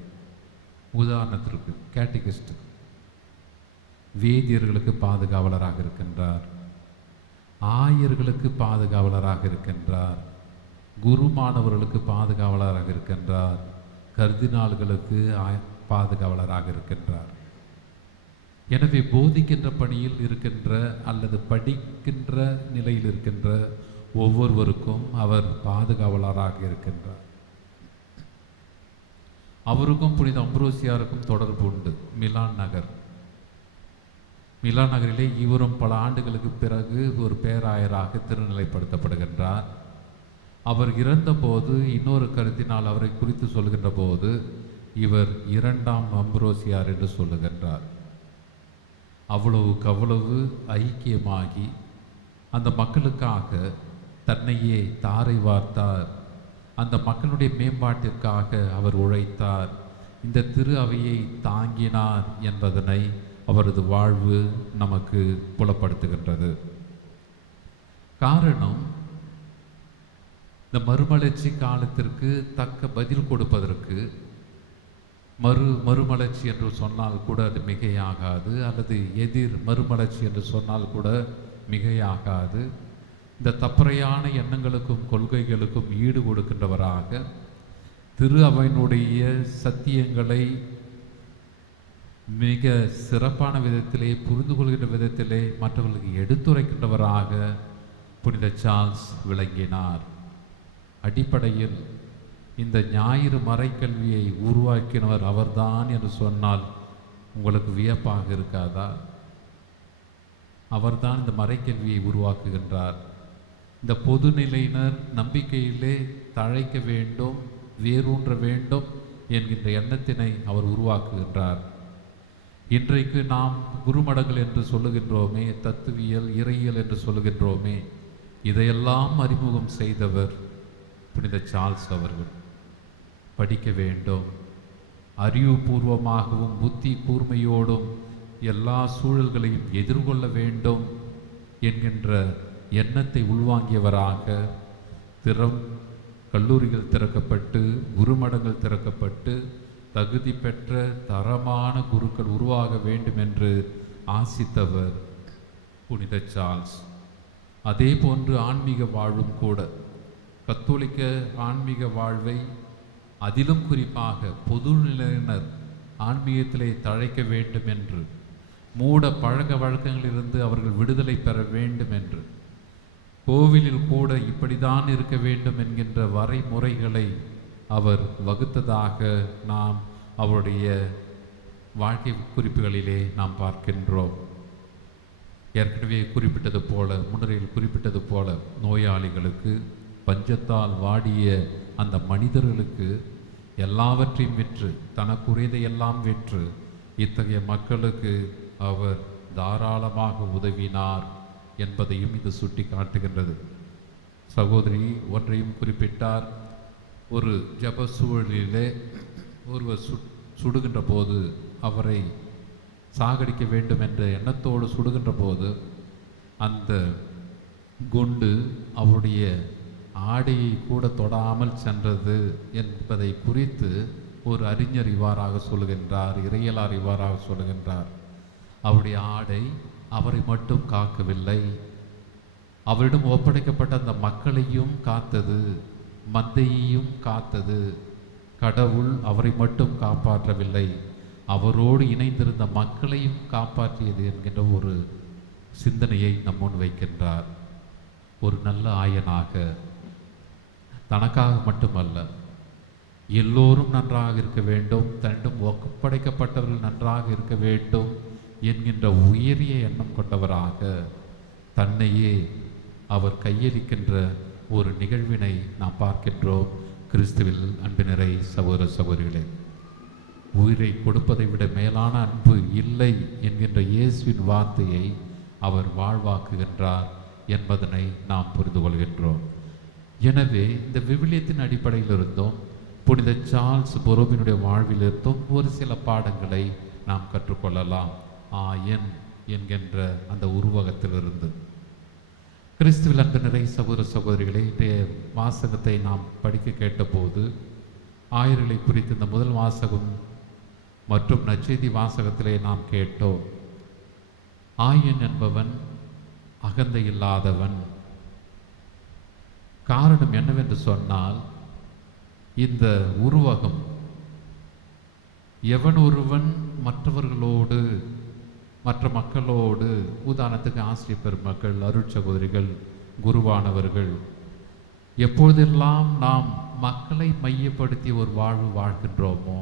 உதாரணத்திற்கு கேட்டிகிஸ்ட், வேதியர்களுக்கு பாதுகாவலராக இருக்கின்றார், ஆயர்களுக்கு பாதுகாவலராக இருக்கின்றார், குருமானவர்களுக்கு பாதுகாவலராக இருக்கின்றார், கர்தினால்களுக்கு பாதுகாவலராக இருக்கின்றார். எனவே போதிக்கின்ற பணியில் இருக்கின்ற அல்லது படிக்கின்ற நிலையில் இருக்கின்ற ஒவ்வொருவருக்கும் அவர் பாதுகாவலராக இருக்கின்றார். அவருக்கும் புனித அம்ப்ரோசியாருக்கும் தொடர்பு உண்டு. மிலான் நகரிலே இவரும் பல ஆண்டுகளுக்கு பிறகு ஒரு பேராயராக திருநிலைப்படுத்தப்படுகின்றார். அவர் இறந்தபோது இன்னொரு கருத்தினால் அவரை குறித்து சொல்கின்ற போது இவர் 2ஆம் அம்ப்ரோசியார் என்று சொல்லுகின்றார். அவ்வளவு ஐக்கியமாகி அந்த மக்களுக்காக தன்னையே தாரை வார்த்தார். அந்த மக்களுடைய மேம்பாட்டிற்காக அவர் உழைத்தார். இந்த திரு அவையை தாங்கினார் என்பதனை அவரது வாழ்வு நமக்கு புலப்படுத்துகின்றது. காரணம், இந்த மறுமலர்ச்சி காலத்திற்கு தக்க பதில் கொடுப்பதற்கு மறுமலர்ச்சி என்று சொன்னால் கூட அது மிகையாகாது, அல்லது எதிர் மறுமலர்ச்சி என்று சொன்னால் கூட மிகையாகாது. இந்த தப்பறையான எண்ணங்களுக்கும் கொள்கைகளுக்கும் ஈடு கொடுக்கின்றவராக, திரு அவையினுடைய சத்தியங்களை மிக சிறப்பான விதத்திலே, புரிந்து கொள்கின்ற விதத்திலே மற்றவர்களுக்கு எடுத்துரைக்கின்றவராக புனித சார்ல்ஸ் விளங்கினார். அடிப்படையில் இந்த ஞாயிறு மறைக்கல்வியை உருவாக்கினவர் அவர்தான் என்று சொன்னால் உங்களுக்கு வியப்பாக இருக்காதா? அவர்தான் இந்த மறைக்கல்வியை உருவாக்குகின்றார். இந்த பொதுநிலையினர் நம்பிக்கையிலே தழைக்க வேண்டும், வேரூன்ற வேண்டும் என்கின்ற எண்ணத்தினை அவர் உருவாக்குகின்றார். இன்றைக்கு நாம் குருமடங்கள் என்று சொல்லுகின்றோமே, தத்துவியல், இறையியல் என்று சொல்லுகின்றோமே, இதையெல்லாம் அறிமுகம் செய்தவர் புனித சார்ல்ஸ் அவர்கள். படிக்க வேண்டும், அறிவுபூர்வமாகவும் புத்தி கூர்மையோடும் எல்லா சூழல்களையும் எதிர்கொள்ள வேண்டும் என்கின்ற எண்ணத்தை உள்வாங்கியவராக கல்லூரிகள் திறக்கப்பட்டு, குருமடங்கள் திறக்கப்பட்டு, தகுதி பெற்ற தரமான குருக்கள் உருவாக வேண்டும் என்று ஆசித்தவர் புனித சார்ல்ஸ். அதே போன்று ஆன்மீக வாழ்வும் கூட, கத்தோலிக்க ஆன்மீக வாழ்வை, அதிலும் குறிப்பாக பொதுநிலையினர் ஆன்மீகத்திலே தழைக்க வேண்டும் என்று, மூட பழக்க வழக்கங்களிலிருந்து அவர்கள் விடுதலை பெற வேண்டும் என்று, கோவிலில் கூட இப்படிதான் இருக்க வேண்டும் என்கின்ற வரைமுறைகளை அவர் வகுத்ததாக நாம் அவருடைய வாழ்க்கை குறிப்புகளிலே நாம் பார்க்கின்றோம். ஏற்கனவே குறிப்பிட்டது போல, முன்னுரையில் குறிப்பிட்டது போல, நோயாளிகளுக்கு, பஞ்சத்தால் வாடிய அந்த மனிதர்களுக்கு எல்லாவற்றையும் விற்று, தனக்குரியதையெல்லாம் விற்று இத்தகைய மக்களுக்கு அவர் தாராளமாக உதவினார் என்பதையும் இது சுட்டி காட்டுகின்றது. சகோதரி ஒன்றையும் குறிப்பிட்டார். ஒரு ஜப சூழலிலே ஒருவர் சுடுகின்ற போது, அவரை சாகடிக்க வேண்டும் என்ற எண்ணத்தோடு சுடுகின்ற போது, அந்த குண்டு அவருடைய ஆடையை கூட தொடாமல் சென்றது என்பதை குறித்து ஒரு அறிஞர் இவ்வாறாக சொல்லுகின்றார், இறையலார் இவ்வாறாக சொல்லுகின்றார். அவருடைய ஆடை அவரை மட்டும் காக்கவில்லை, அவரிடம் ஒப்படைக்கப்பட்ட அந்த மக்களையும் காத்தது, மந்தையையும் காத்தது. கடவுள் அவரை மட்டும் காப்பாற்றவில்லை, அவரோடு இணைந்திருந்த மக்களையும் காப்பாற்றியது என்கின்ற ஒரு சிந்தனையை நம் முன் வைக்கின்றார். ஒரு நல்ல ஆயனாக தனக்காக மட்டுமல்ல, எல்லோரும் நன்றாக இருக்க வேண்டும், தன்னிடம் ஒப்படைக்கப்பட்டவர்கள் நன்றாக இருக்க வேண்டும் என்கின்ற உயரிய எண்ணம் கொண்டவராக தன்னையே அவர் கையளிக்கின்ற ஒரு நிகழ்வினை நாம் பார்க்கின்றோம். கிறிஸ்துவில் அன்பினரை சகோதர சகோதரிகளே, உயிரை கொடுப்பதை விட மேலான அன்பு இல்லை என்கின்ற இயேசுவின் வார்த்தையை அவர் வாழ்வாக்குகின்றார் என்பதனை நாம் புரிந்து கொள்கின்றோம். எனவே இந்த விவிலியத்தின் அடிப்படையில் இருந்தும் புனித சார்ல்ஸ் பொரோபினுடைய வாழ்விலிருந்தும் ஒரு சில பாடங்களை நாம் கற்றுக்கொள்ளலாம். ஆயன் என்கின்ற அந்த உருவகத்திலிருந்து. கிறிஸ்துவில் அன்பினரை சகோதர சகோதரிகளே, இன்றைய வாசகத்தை நாம் படிக்க கேட்டபோது ஆயர்களை குறித்து இந்த முதல் வாசகம் மற்றும் நற்செய்தி வாசகத்திலே நாம் கேட்டோம். ஆயன் என்பவன் அகந்தை இல்லாதவன். காரணம் என்னவென்று சொன்னால், இந்த உருவகம் எவன் ஒருவன் மற்றவர்களோடு மற்ற மக்களோடு, உதாரணத்துக்கு ஆசிரியர் பெருமக்கள், அருட்சகோதரிகள், குருவானவர்கள், எப்பொழுதெல்லாம் நாம் மக்களை மையப்படுத்தி ஒரு வாழ்வு வாழ்கின்றோமோ,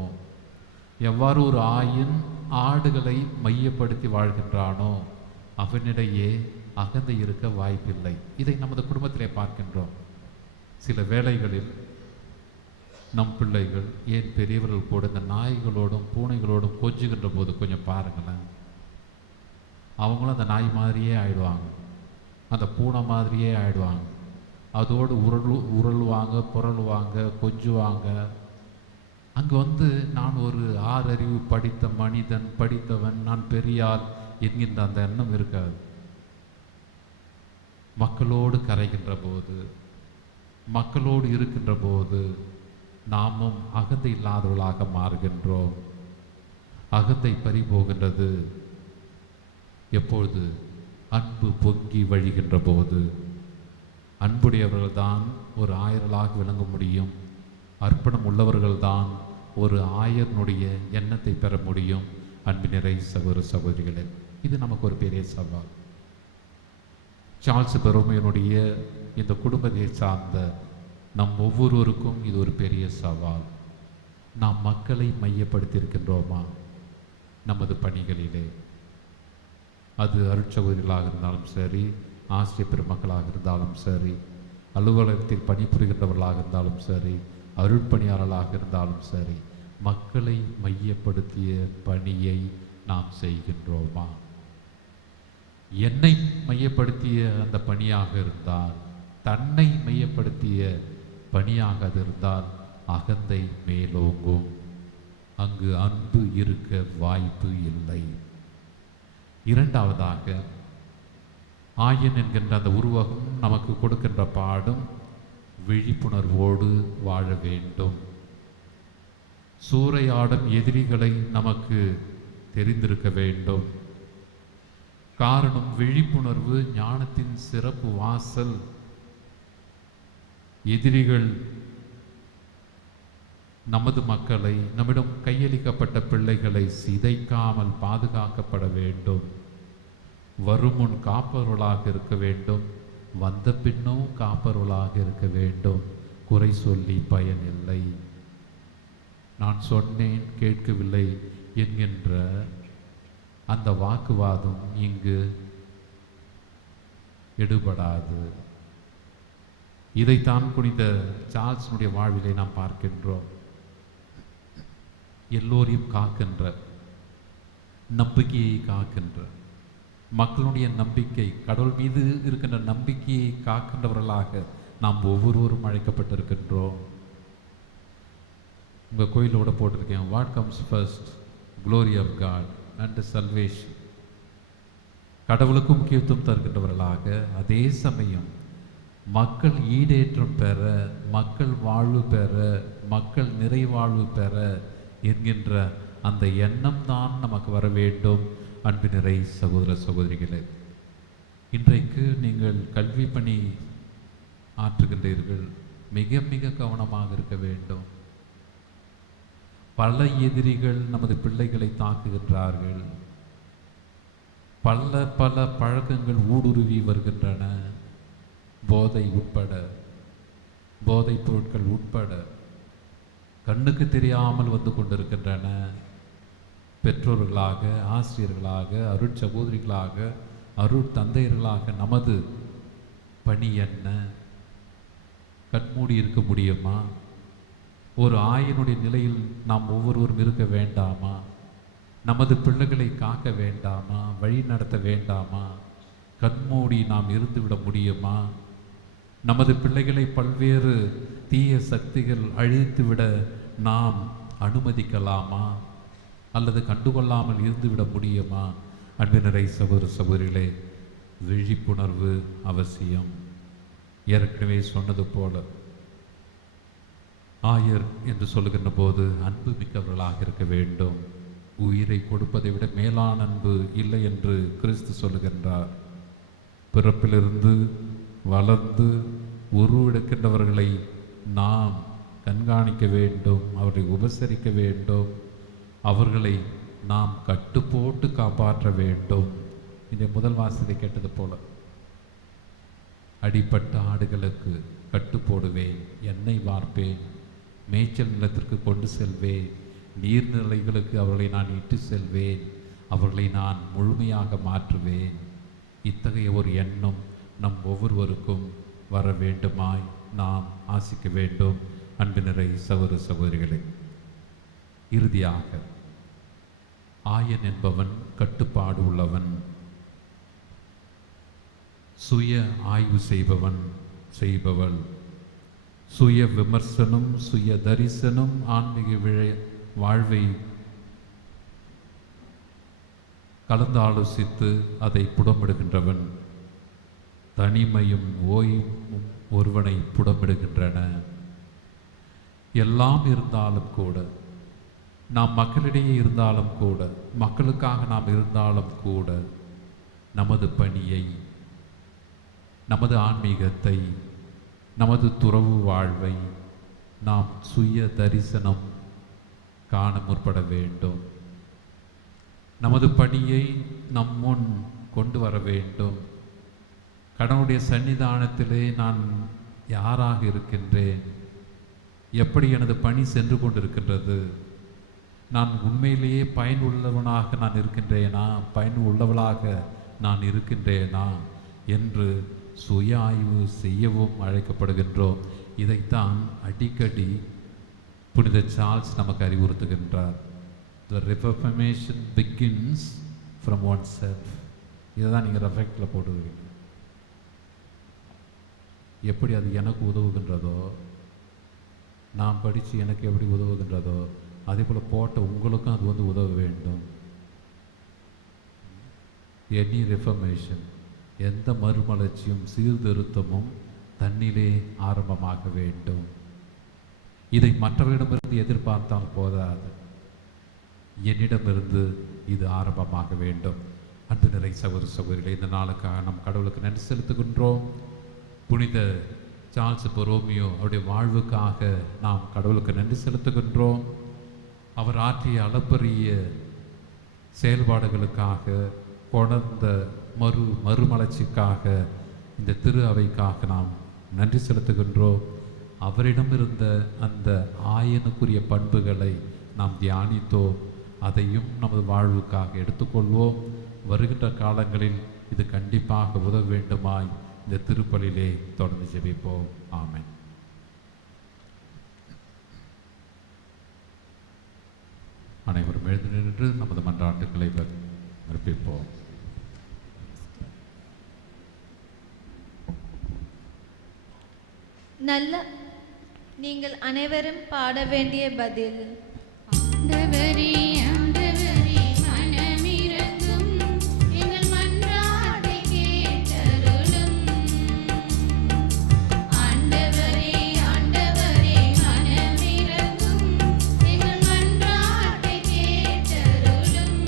எவ்வாறு ஒரு ஆயன் ஆடுகளை மையப்படுத்தி வாழ்கின்றானோ அவனிடையே அகந்தை இருக்க வாய்ப்பில்லை. இதை நமது குடும்பத்திலே பார்க்கின்றோம். சில வேளைகளில் நம் பிள்ளைகள், ஏன் பெரியவர்கள் கூட இந்த நாய்களோடும் பூனைகளோடும் கொஞ்சுகின்ற போது கொஞ்சம் பாருங்களேன், அவங்களும் அந்த நாய் மாதிரியே ஆயிடுவாங்க, அந்த பூனை மாதிரியே ஆயிடுவாங்க. அதோடு உருளுவாங்க, புரளுவாங்க, கொஞ்சுவாங்க. அங்கே நான் ஒரு ஆறறிவு படித்த மனிதன், படித்தவன், நான் பெரியார் என்கின்ற அந்த எண்ணம் இருக்காது. மக்களோடு கரைகின்ற போது, மக்களோடு இருக்கின்ற போது நாமும் அகந்தை இல்லாதவர்களாக மாறுகின்றோம். அகந்தை பறிபோகின்றது எப்பொழுது? அன்பு பொங்கி வழிகின்ற போது. அன்புடையவர்கள்தான் ஒரு ஆயர்களாக விளங்க முடியும். அர்ப்பணம் உள்ளவர்கள்தான் ஒரு ஆயர்னுடைய எண்ணத்தை பெற முடியும். அன்பினிறை சகோதர சகோதரிகளே, இது நமக்கு ஒரு பெரிய சவால். சார்ல்ஸ் பொரோமியோனுடைய இந்த குடும்பத்தை சார்ந்த நம் ஒவ்வொருவருக்கும் இது ஒரு பெரிய சவால். நாம் மக்களை மையப்படுத்தியிருக்கின்றோமா நமது பணிகளிலே? அது அருட்சகோதரிகளாக இருந்தாலும் சரி, ஆசிரியர் பெருமக்களாக இருந்தாலும் சரி, அலுவலகத்தில் பணிபுரிகின்றவர்களாக இருந்தாலும் சரி, அருட்பணியாளர்களாக இருந்தாலும் சரி, மக்களை மையப்படுத்திய பணியை நாம் செய்கின்றோமா? என்னை மையப்படுத்திய அந்த பணியாக இருந்தால், தன்னை மையப்படுத்திய பணியாக அது இருந்தால் அகந்தை மேலோங்கும். அங்கு அன்பு இருக்க வாய்ப்பு இல்லை. இரண்டாவதாக, ஆயன் என்கின்ற அந்த உருவகம் நமக்கு கொடுக்கின்ற பாடம், விழிப்புணர்வோடு வாழ வேண்டும். சூறையாடும் எதிரிகளை நமக்கு தெரிந்திருக்க வேண்டும். காரணம், விழிப்புணர்வு ஞானத்தின் சிறப்பு வாசல். எதிரிகள் நமது மக்களை, நம்மிடம் கையளிக்கப்பட்ட பிள்ளைகளை சிதைக்காமல் பாதுகாக்கப்பட வேண்டும். வருமுன் காப்பவர்களாக இருக்க வேண்டும், வந்த பின்னும் காப்பவர்களாக இருக்க வேண்டும். குறை சொல்லி பயனில்லை. நான் சொன்னேன் கேட்கவில்லை என்கின்ற அந்த வாக்குவாதம் இங்கு எடுபடாது. இதைத்தான் புனித சார்ல்ஸினுடைய வாழ்விலை நாம் பார்க்கின்றோம். எல்லோரையும் காக்கின்ற, நம்பிக்கையை காக்கின்ற, மக்களுடைய நம்பிக்கை, கடவுள் மீது இருக்கின்ற நம்பிக்கையை காக்கின்றவர்களாக நாம் ஒவ்வொருவரும் அழைக்கப்பட்டிருக்கின்றோம். உங்கள் கோயிலோட போட்டிருக்கேன், what comes first, glory of God and salvation. கடவுளுக்கு முக்கியத்துவம் தருகின்றவர்களாக, அதே சமயம் மக்கள் ஈடேற்றம் பெற, மக்கள் வாழ்வு பெற, மக்கள் நிறைவாழ்வு பெற என்கின்ற அந்த எண்ணம் தான் நமக்கு வர வேண்டும். அன்பினிறை சகோதர சகோதரிகளே, இன்றைக்கு நீங்கள் கல்வி பணி ஆற்றுகின்றீர்கள், மிக மிக கவனமாக இருக்க வேண்டும். பல எதிரிகள் நமது பிள்ளைகளை தாக்குகின்றார்கள். பல பல பழக்கங்கள் ஊடுருவி வருகின்றன. போதை உட்பட, போதைப் பொருட்கள் உட்பட கண்ணுக்கு தெரியாமல் வந்து கொண்டிருக்கின்றன. பெற்றோர்களாக, ஆசிரியர்களாக, அருட்சகோதரிகளாக, அருட்தந்தையர்களாக நமது பணி என்ன? கண்மூடி இருக்க முடியுமா? ஒரு ஆயனுடைய நிலையில் நாம் ஒவ்வொருவரும் இருக்க வேண்டாமா? நமது பிள்ளைகளை காக்க வேண்டாமா? வழி நடத்த வேண்டாமா? கண்மூடி நாம் இருந்துவிட முடியுமா? நமது பிள்ளைகளை பல்வேறு தீய சக்திகள் அழித்துவிட நாம் அனுமதிக்கலாமா? அல்லது கண்டுகொள்ளாமல் இருந்துவிட முடியுமா? அன்பினரை சகோதர சகோதரிகளே, விழிப்புணர்வு அவசியம். ஏற்கனவே சொன்னது போல ஆயர் என்று சொல்லுகின்ற போது அன்பு மிக்கவர்களாக இருக்க வேண்டும். உயிரை கொடுப்பதை விட மேலான அன்பு இல்லை என்று கிறிஸ்து சொல்லுகின்றார். பிறப்பிலிருந்து வளர்ந்து உருவெடுக்கின்றவர்களை நாம் கண்காணிக்க வேண்டும், அவர்களை உபசரிக்க வேண்டும், அவர்களை நாம் கட்டுப்போட்டு காப்பாற்ற வேண்டும். இந்த முதல் வாசலை கேட்டது போல அடிப்பட்ட ஆடுகளுக்கு கட்டு போடுவேன், எண்ணெய் வார்ப்பேன், மேய்ச்சல் நிலத்திற்கு கொண்டு செல்வேன், நீர்நிலைகளுக்கு அவர்களை நான் இட்டு செல்வேன், அவர்களை நான் முழுமையாக மாற்றுவேன். இத்தகைய ஒரு எண்ணம் நம் ஒவ்வொருவருக்கும் வர வேண்டுமாய் நாம் ஆசிக்க வேண்டும். அன்பினரை சகோதர சகோதரிகளே, இறுதியாக ஆயன் என்பவன் கட்டுப்பாடு உள்ளவன், சுய ஆய்வு செய்பவள், சுய விமர்சனம், சுய தரிசனம், ஆன்மீக வாழ்வை கலந்து ஆலோசித்து அதை புடமிடுகின்றவன். தனிமையும் ஓய்வும் ஒருவனை புடமிடுகின்றன. எல்லாம் இருந்தாலும் கூட, நாம் மக்களிடையே இருந்தாலும் கூட, மக்களுக்காக நாம் இருந்தாலும் கூட, நமது பணியை, நமது ஆன்மீகத்தை, நமது துறவு வாழ்வை நாம் சுய தரிசனம் காண முற்பட வேண்டும். நமது பணியை நம் முன் கொண்டு வர வேண்டும். கடவுளுடைய சன்னிதானத்திலே நான் யாராக இருக்கின்றேன், எப்படி எனது பணி சென்று கொண்டிருக்கின்றது, நான் உண்மையிலேயே பயனுள்ளவனாக நான் இருக்கின்றேனா, பயனுள்ளவளாக நான் இருக்கின்றேனா என்று சுய ஆய்வு செய்யவும் அழைக்கப்படுகின்றோம். இதைத்தான் அடிக்கடி புனித சார்ல்ஸ் நமக்கு அறிவுறுத்துகின்றார். The reformation begins from oneself. இதை தான் நீங்கள் ரெஃபெக்டில் போட்டுருக்கீங்க. எப்படி அது எனக்கு உதவுகின்றதோ, நான் படித்து எனக்கு எப்படி உதவுகின்றதோ, அதே போல் போட்ட உங்களுக்கும் அது உதவ வேண்டும். எனி ரெஃபர்மேஷன், எந்த மறுமலர்ச்சியும் சீர்திருத்தமும் தன்னிலே ஆரம்பமாக வேண்டும். இதை மற்றவரிடமிருந்து எதிர்பார்த்தால் போதாது, என்னிடமிருந்து இது ஆரம்பமாக வேண்டும். அன்பு நிறை சகோதர சகோதரிகளை, இந்த நாளுக்காக நம் கடவுளுக்கு நன்றி செலுத்துகின்றோம். புனித சார்ல்ஸ் பொரோமியோ அவருடைய வாழ்வுக்காக நாம் கடவுளுக்கு நன்றி செலுத்துகின்றோம். அவர் ஆற்றிய அளப்பரிய செயல்பாடுகளுக்காக, கொணர்ந்த மறுமலர்ச்சிக்காக, இந்த திரு அவைக்காக நாம் நன்றி செலுத்துகின்றோம். அவரிடம் இருந்த அந்த ஆயனுக்குரிய பண்புகளை நாம் தியானித்தோம். அதையும் நமது வாழ்வுக்காக எடுத்துக்கொள்வோம். வருகின்ற காலங்களில் இது கண்டிப்பாக உதவ வேண்டுமாய் இந்த திருப்பலிலே தொடர்ந்து ஜெபிப்போம். ஆமென். அனைவரும் எழுந்து நின்று நமது மன்றாட்டுக்களை அர்ப்பிப்போம். நல்ல நீங்கள் அனைவரும் பாட வேண்டிய பதில். ஆண்டவரே, ஆண்டவரே, மனமிரங்கும், எங்கள் மன்றாட்டை கேட்டருளும். ஆண்டவரே, ஆண்டவரே, மனமிரங்கும், எங்கள் மன்றாட்டை கேட்டருளும்.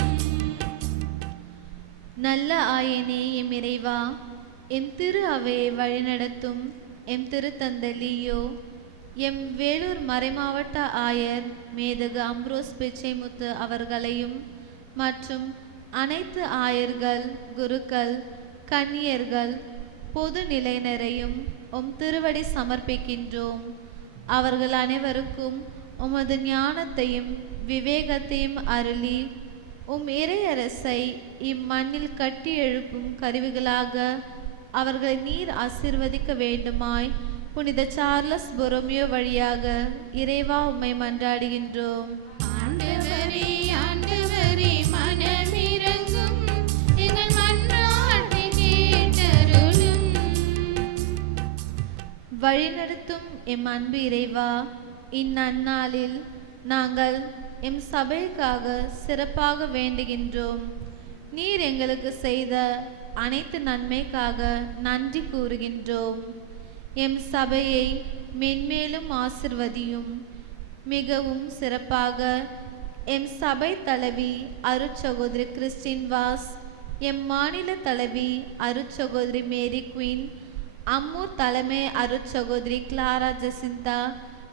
நல்ல ஆயனே, எம் இறைவா, எம் திரு அவையை வழிநடத்தும் எம் திருத்தந்தை லியோ, எம் வேலூர் மறைமாவட்ட ஆயர் மேதகு அம்ப்ரோஸ் பிச்சைமுத்து அவர்களையும் மற்றும் அனைத்து ஆயர்கள், குருக்கள், கன்னியர்கள், பொது நிலையினரையும் உம் திருவடி சமர்ப்பிக்கின்றோம். அவர்கள் அனைவருக்கும் உமது ஞானத்தையும் விவேகத்தையும் அருளி உம் இறையரசை இம்மண்ணில் கட்டி எழுப்பும் கருவிகளாக அவர்களை நீர் ஆசீர்வதிக்க வேண்டுமாய் புனித சார்லஸ் பொரோமியோ வழியாக இறைவா உம்மை மன்றாடுகின்றோம். ஆண்டவரே ஆண்டவரே மனமிரங்கும், எங்கள் மன்றாட்டை கேட்டருளும். வழிநடத்தும் எம் அன்பு இறைவா, இந்நன்னாளில் நாங்கள் எம் சபைக்காக சிறப்பாக வேண்டுகின்றோம். நீர் எங்களுக்கு செய்த அனைத்து நன்மைக்காக நன்றி கூறுகின்றோம். எம் சபையை மென்மேலும் ஆசிர்வதியும். மிகவும் சிறப்பாக எம் சபை தலைவி அருட்சகோதரி கிறிஸ்டின் வாஸ், எம் மாநில தலைவி அருட்சகோதரி மேரி குயின், அம்மூர் தலைமை அருட்சகோதரி கிளாரா ஜெசிந்தா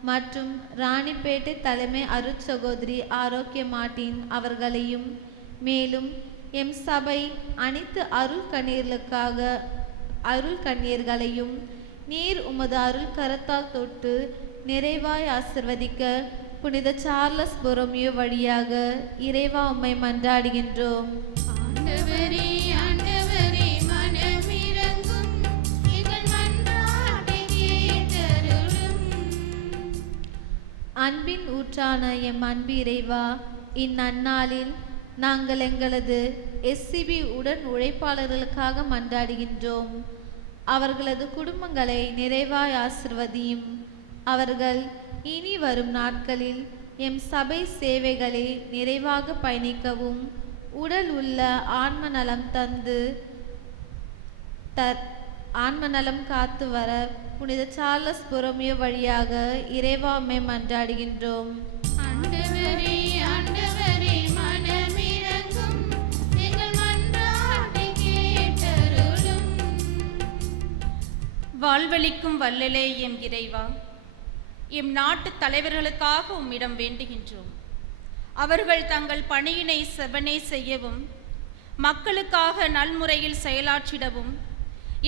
மற்றும் ராணிப்பேட்டை தலைமை அருட்சகோதரி ஆரோக்கிய மார்ட்டின் அவர்களையும், மேலும் எம் சபை அனைத்து அருள் கண்ணீர்களையும் நீர் உமது அருள் கரத்தால் தொட்டு நிறைவாய் ஆசிர்வதிக்க புனித சார்லஸ் பொரோமியோ வழியாக இறைவா உம்மை மன்றாடுகின்றோம். ஆண்டவரே ஆண்டவரே மனமிரங்கும், எங்கள் மன்றாட்டை கேட்டருளும். அன்பின் ஊற்றான எம் அன்பு இறைவா, இந்நன்னாளில் நாங்கள் எங்களது எஸ்சிபி உடன் உழைப்பாளர்களுக்காக மன்றாடுகின்றோம். அவர்களது குடும்பங்களை நிறைவாய் ஆசிர்வதியும். அவர்கள் இனி வரும் நாட்களில் எம் சபை சேவைகளை நிறைவாக பயணிக்கவும், உடல் உள்ள ஆன்ம நலம் காத்து வர புனித சார்லஸ் பொரோமியோ வழியாக இறைவா உம்மை மன்றாடுகின்றோம். ஆண்டவரே ஆண்டவரே மனமிரங்கும், எங்கள் மன்றாட்டை கேட்டருளும். வாழ்வளிக்கும் வல்லலே எம் இறைவா, எம் நாட்டு தலைவர்களுக்காக உம்மிடம் வேண்டுகின்றோம். அவர்கள் தங்கள் பணியினை செவ்வனே செய்யவும், மக்களுக்காக நல்முறையில் செயலாற்றிடவும்,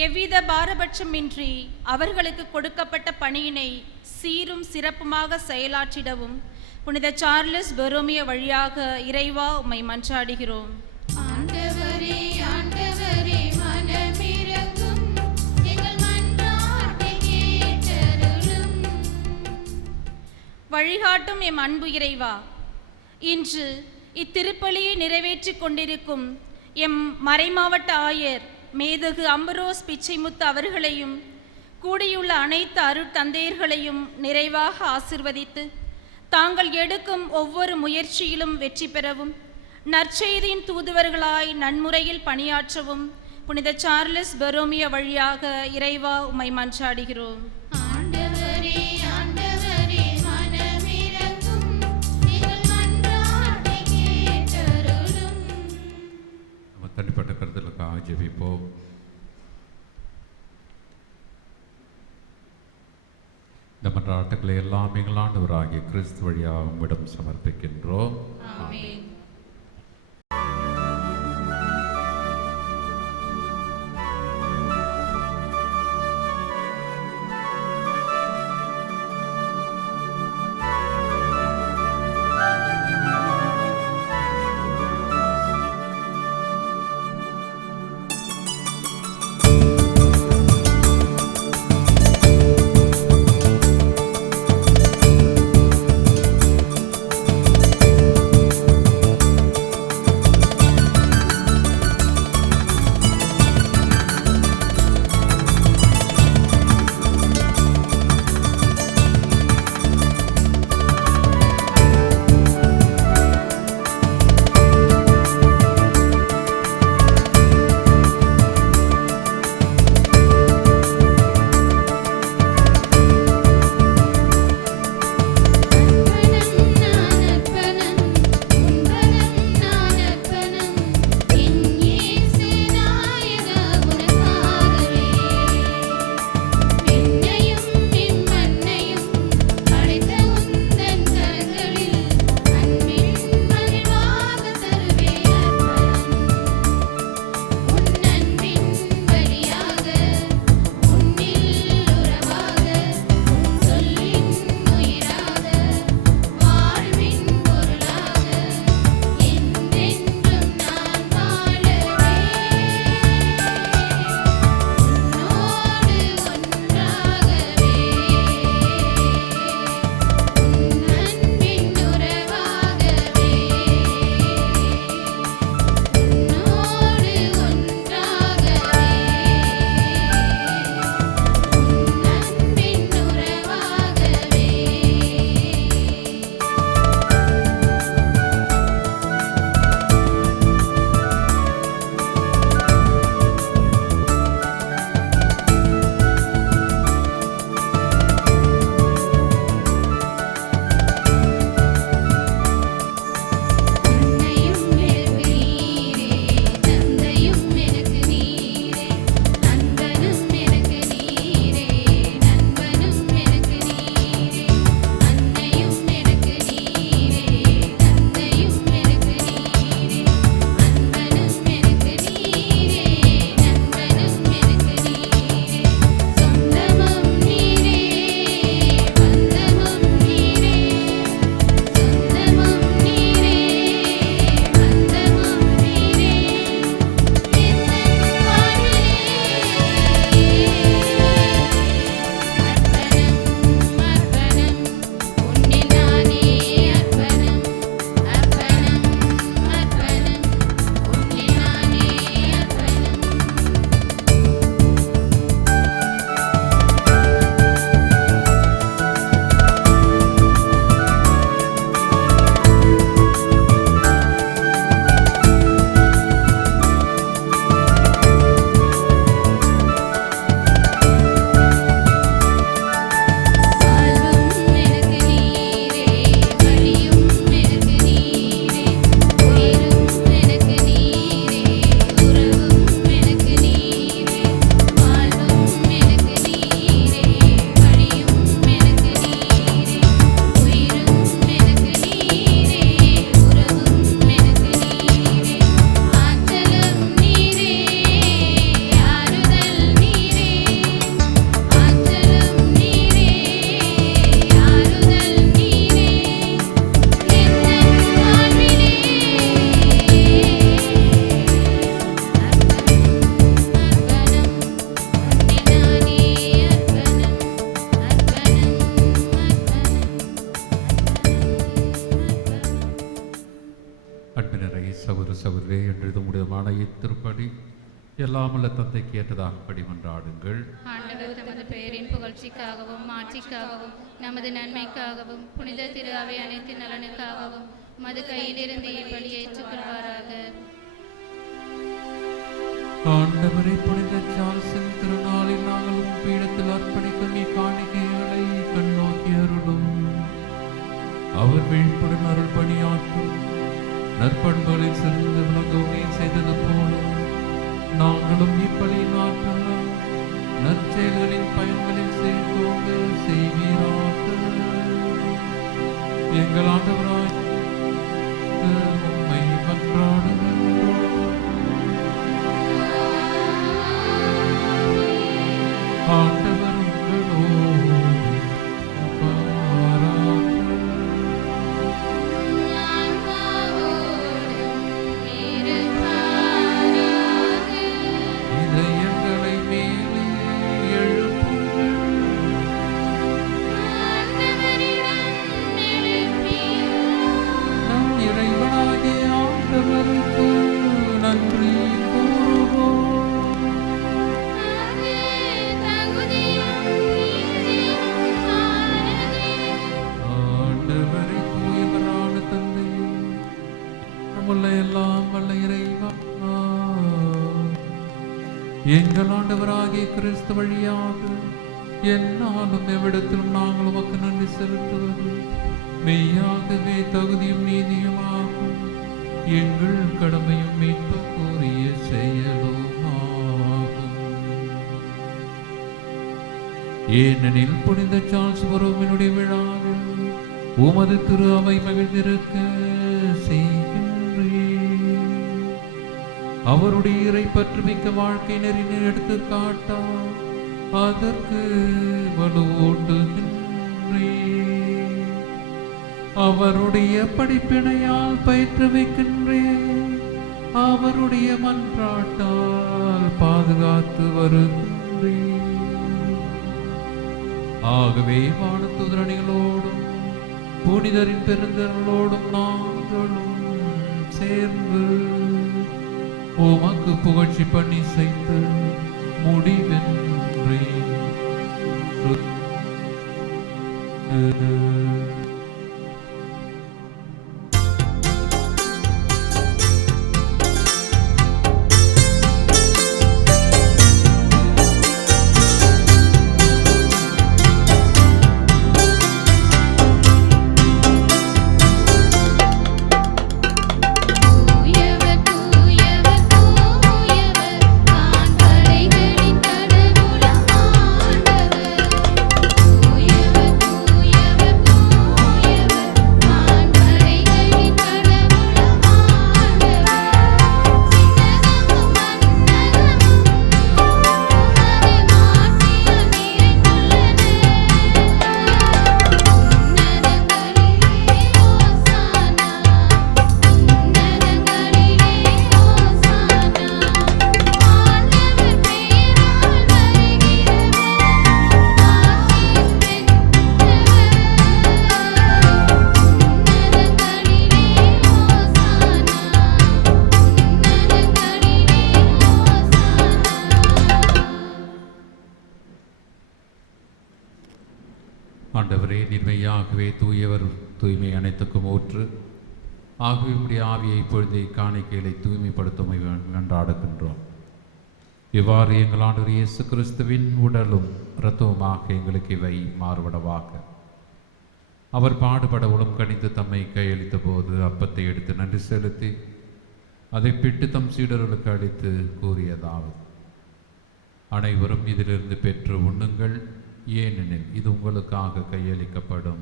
எவ்வித பாரபட்சமின்றி அவர்களுக்கு கொடுக்கப்பட்ட பணியினை சீரும் சிறப்புமாக செயலாற்றிடவும் புனித சார்லஸ் பொரோமியோ வழியாக இறைவா உம்மை மன்றாடுகிறோம். ஆண்டவரே ஆண்டவரே மனமிரங்கும், எங்கள் மன்றாட்டை கேட்டருளும். வழிகாட்டும் எம் அன்பு இறைவா, இன்று இத்திருப்பலியை நிறைவேற்றிக் கொண்டிருக்கும் எம் மறைமாவட்ட ஆயர் மேதகு அம்பரோஸ் பிச்சைமுத்து அவர்களையும் கூடியுள்ள அனைத்து அருட்தந்தையர்களையும் நிறைவாக ஆசிர்வதித்து, தாங்கள் எடுக்கும் ஒவ்வொரு முயற்சியிலும் வெற்றி பெறவும், நற்செய்தியின் தூதுவர்களாய் நன்முறையில் பணியாற்றவும் புனித சார்லஸ் பொரோமியோ வழியாக இறைவா உம்மை மன்றாடுகிறோம். ஆண்டவரே ஆண்டவரே மனமிரங்கும், எங்கள் மன்றாட்டை கேட்டருளும். நம்ம தனிப்பட்ட கருத்துக்களுக்காக ஜெபிப்போம். இந்த மன்றாட்டுக்களை எல்லாம் எங்கள் ஆண்டவராகிய கிறிஸ்து வழியாக உம்மிடம் சமர்ப்பிக்கின்றோம். ஆமென். பெறும்படி எல்லாமல்ல தந்தைக்கு ஏற்றதாகப்படி மன்றாடுங்கள். ஆண்டவர் தமது பெயரின் புகழ்ச்சிக்காகவும் ஆட்சிக்காகவும் நமது நன்மைக்காகவும் புனித திரு அவை அனைத்து நலனுக்காகவும் மது கையிலிருந்து இப்படி ஏற்றுக்கொள்வாராக. ஆண்டவரை புனித சார்ல்ஸின் திருநாளில் நாங்கள் உம் பீடத்தில் அர்ப்பணிக்கும் இக்காணிக்கைகளை கண்ணோக்கி அருளும். அவர் விழிப்புடன் அருள் பணியாற்றும் நற்பண்புகளில் சிறந்து விளங்கவுமே செய்தது போல நாங்களும் இப்பலியின் ஆற்றலாம் நற்செயல்களின் பயன்களில் சேர்த்தோங்க செய்வீராக. எங்கள் ஆண்டவராய் உம்மை மன்றாடுகின்றோம். ஆண்டவர் உங்களோடு இதயங்களை மேலே எழுப்புங்கள். நம் இறைவனாகிய ஆண்டவருக்கு நன்றி கூறுவோம். ஆண்டவரை தூயவரான தந்தையே, நம்முள்ள எல்லாம் வல்ல இறைவா, எங்கள் ஆண்டவராகிய கிறிஸ்து வழியாக என்னாலும் எவ்விடத்திலும் நாங்கள் உமக்கு நன்றி செலுத்துவது மெய்யாகவே தகுதியும் நீதியுமாகும். எங்கள் கடமையும் மீட்பு கூறிய செயலுமாகும். ஏனெனில் புனித சார்ல்ஸ் பரோவினுடைய விழாவில் உமது திரு அவை மகிழ்ந்திருக்க செய்கின்றேன். அவருடைய இறை பற்றுமிக்க வாழ்க்கை நெறினை எடுத்து காட்டா அதற்கு வலுவூட்டுகின்றேன். அவருடைய படிப்பினையால் பயிற்றுவிக்கின்றேன். அவருடைய மன்றாட்டால் பாதுகாத்து வருகின்றேன். ஆகவே வானத்துதரணிகளோடும் புனிதரின் பெருந்தர்களோடும் நாங்களும் சேர்ந்து உமக்கு புகழ்ச்சி பண்ணி செய்து முடிவென்றே ஆண்டவரே, நிர்மையாகவே தூயவர், தூய்மை அனைத்துக்கும் ஊற்று. ஆகவே உம்முடைய ஆவியை பொழுதை காணிக்கைகளை தூய்மைப்படுத்தும் நன்றாடுகின்றோம். இவ்வாறு எங்கள் ஆண்டவர் இயேசு கிறிஸ்துவின் உடலும் இரத்தவுமாக எங்களுக்கு இவை மாறுபடவாக. அவர் பாடுபட உளம் கணிந்து தம்மை கையளித்த போது அப்பத்தை எடுத்து நன்றி செலுத்தி அதை பிட்டு தம் சீடர்களுக்கு அளித்து கூறியதாவது: அனைவரும் இதிலிருந்து பெற்று உண்ணுங்கள், ஏனெனில் இது உங்களுக்காக கையளிக்கப்படும்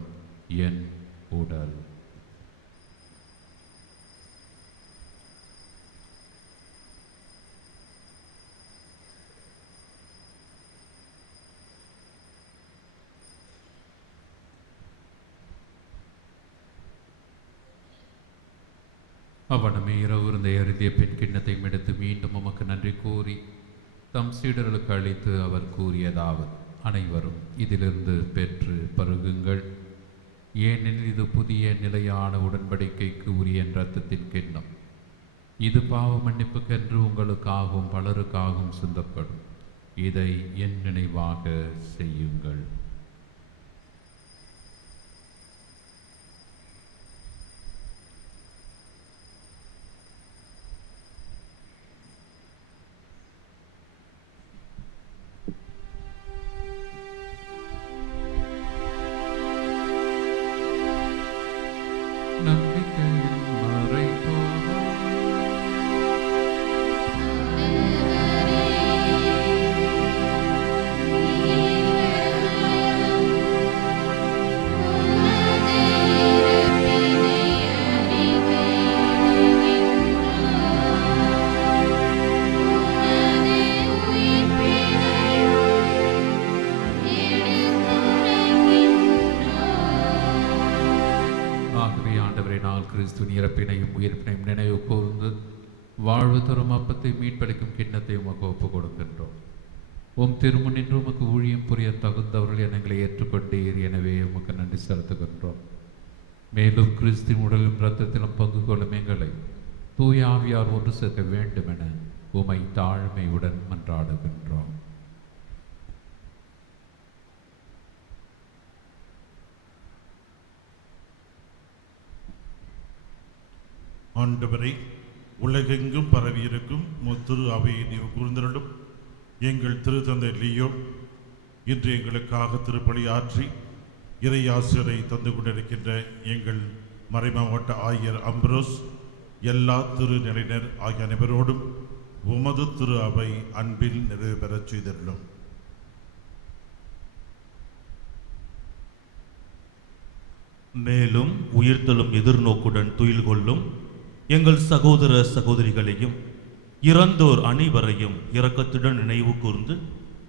என் உடல். அவனமே இரவு இருந்த அருந்திய பெண் கிண்ணத்தை எடுத்து மீண்டும் உமக்கு நன்றி கூறி தம் சீடர்களுக்கு அளித்து அவர் கூறியதாவது: அனைவரும் இதிலிருந்து பெற்று பருகுங்கள், ஏனெனில் இது புதிய நிலையான உடன்படிக்கைக்கு உரிய இரத்தத்தின் கிண்ணம். இது பாவ மன்னிப்புக்கென்று உங்களுக்காகவும் பலருக்காகவும் சிந்தப்படும். இதை என் நினைவாக செய்யுங்கள். நம்பிக்கையின் மறைபோதும் கிறிஸ்துவின் இறப்பினையும் உயிர்ப்பினையும் நினைவு கூர்ந்து வாழ்வு தரும் அப்பத்தை மீட்பளிக்கும் கிண்ணத்தை உமக்கு ஒப்புக் கொடுக்கின்றோம். உம் திருமுன்னின்று உமக்கு ஊழியம் புரிய தகுந்தவர்கள் எங்களை ஏற்றுக்கொண்டீர். எனவே உமக்கு நன்றி செலுத்துகின்றோம். மேலும் கிறிஸ்துவின் உடலும் இரத்தத்திலும் பங்கு கொள்ளும் எங்களை தூய ஆவியார் ஒன்று சேர்க்க வேண்டும் என உமை தாழ்மையுடன் மன்றாடுகின்றோம். ஆண்டவரை, உலகெங்கும் பரவியிருக்கும் திரு அவையை நீவு கூர்ந்திரண்டும். எங்கள் திருத்தந்தை லியோ இன்று எங்களுக்காக திருப்பலி ஆற்றி இறையாசிரியரை தந்து கொண்டிருக்கின்ற எங்கள் மறைமாவட்ட ஆயர் அம்ப்ரோஸ், எல்லா திருநிலையினர் ஆகிய அனைவரோடும் உமது திரு அவை அன்பில் நிறைவு பெறச் செய்திருந்தோம். மேலும் உயிர்த்தலும் எதிர்நோக்குடன் துயில் கொள்ளும் எங்கள் சகோதர சகோதரிகளையும் இறந்தோர் அனைவரையும் இரக்கத்துடன் நினைவு கூர்ந்து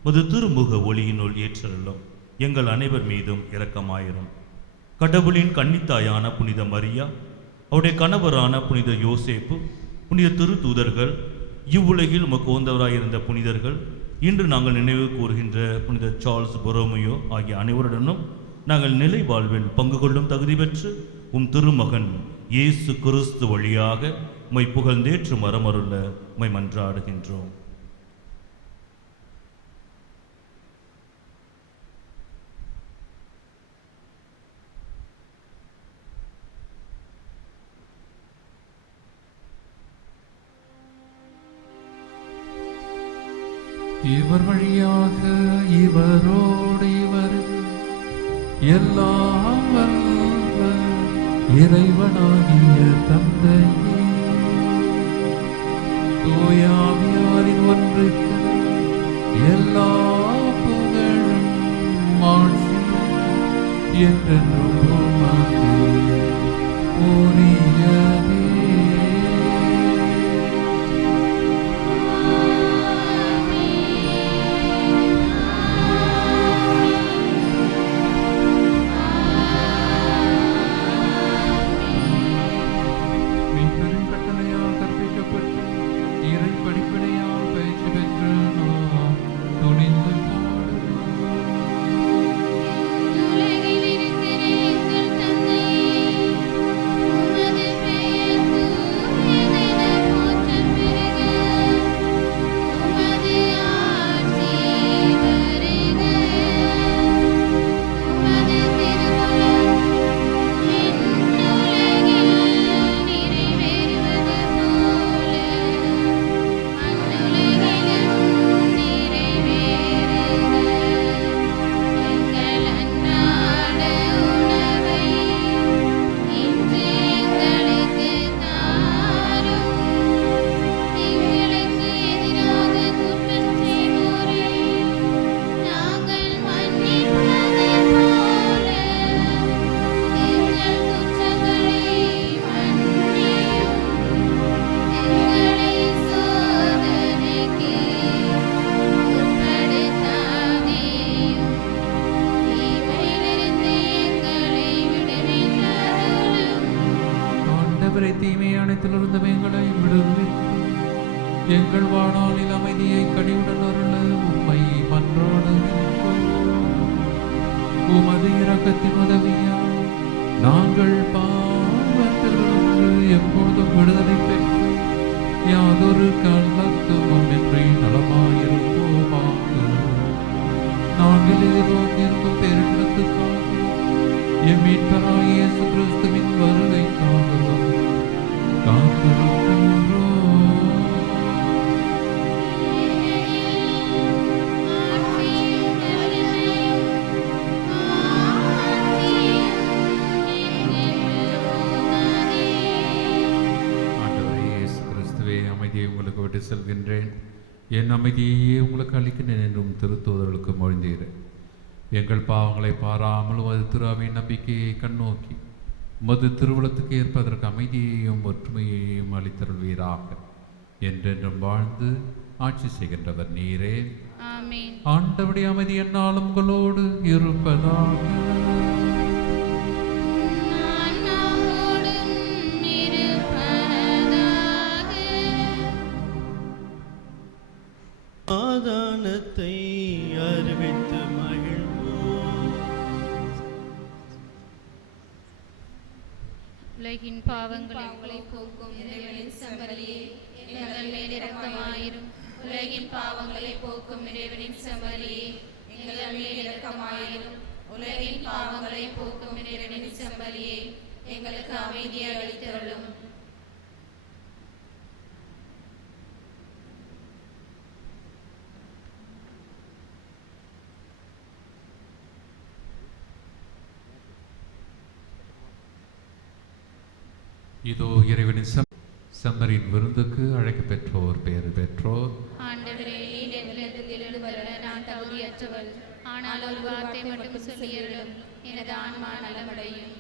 ஒரு திருமுக ஒளியினுள் ஏற்றலும் எங்கள் அனைவர் மீதும் இரக்கமாயிரும். கடவுளின் கன்னித்தாயான புனித மரியா, அவருடைய கணவரான புனித யோசேப்பு, புனித திருத்தூதர்கள், இவ்வுலகில் உமக்கு உகந்தவராயிருந்த புனிதர்கள், இன்று நாங்கள் நினைவு கூறுகின்ற புனித சார்ல்ஸ் பொரோமியோ ஆகிய அனைவருடனும் நாங்கள் நிலை வாழ்வில் பங்கு கொள்ளும் தகுதி பெற்று உம் திருமகன் இயேசு கிறிஸ்து வழியாக உம்மை புகழ்ந்தேற்று மரமருள உம்மை மன்றாடுகின்றோம். இவர் வழியாக இவரோடு இவர் எல்லாம் வல்ல இறைவனாகிய தந்தையே, தூய ஆவியாரின் ஒன்றுக்கு எல்லா புகழும் மாட்சியும் என்றென்றும் உமக்கு உரியதே. தீமையானத்திலிருந்து எங்களை விடுவித்து எங்கள் வாழ்நாளில் அமைதியை கனிவுடன் அருள உம்மை மன்றாடுகின்றோம். உமது இரக்கத்தின் உதவியால் நாங்கள் பாவத்திலிருந்து எப்பொழுதும் விடுதலை பெற்று யாதொரு கள்ளத்துவமின்றி நலமாயிருப்போமாக. நாங்கள் எதிர்நோக்கியிருக்கும் பேரின்பத்துக்காகவும் எம் மீட்பராகிய இயேசு கிறிஸ்துவின் வருகைக்காகவும் காத்திருக்கின்றோம். அமைதியை உங்களுக்கு விட்டு செல்கின்றேன், என் அமைதியையே உங்களுக்கு அளிக்கின்றேன் என்றும் திருத்தூதர்களுக்கு மொழிந்தீரேன். எங்கள் பாவங்களை பாராமல் அது திரு அவையின் நம்பிக்கையை கண்ணோக்கி மது திருவுளத்துக்கு ஏற்பதற்கு அமைதியையும் ஒற்றுமையையும் அளித்தருள்வீராக. என்றென்றும் வாழ்ந்து ஆட்சி செய்கின்றவர் நீரே. ஆமென். ஆண்டவருடைய அமைதி என்னாலும் உங்களோடு இருப்பதாக. சமாதானத்தை அறிவித்து மகிழ்வோம். உலகின் பாவங்களை போக்கும் இறைவனின் செம்மறியே, எங்கள் மேல் இரக்கமாயிரும். உலகின் பாவங்களை போக்கும் இறைவனின் செம்மறியே, எங்கள் மேல் இரக்கமாயிரும். உலகின் பாவங்களை போக்கும் இறைவனின் செம்மறியே, எங்களுக்கு அமைதியை அளித்தருளும். இதோ இறைவனின் செம்மறியின் விருந்துக்கு அழைக்க பெற்றோர் பெயர் பெற்றோர். ஆண்டவரே, நீர் என்னிடத்தில் வர நான் தகுதியற்றவள். ஆனால் ஒரு வார்த்தை மட்டும் சொல்லியருளும், எனது ஆன்மா நலமடையும்.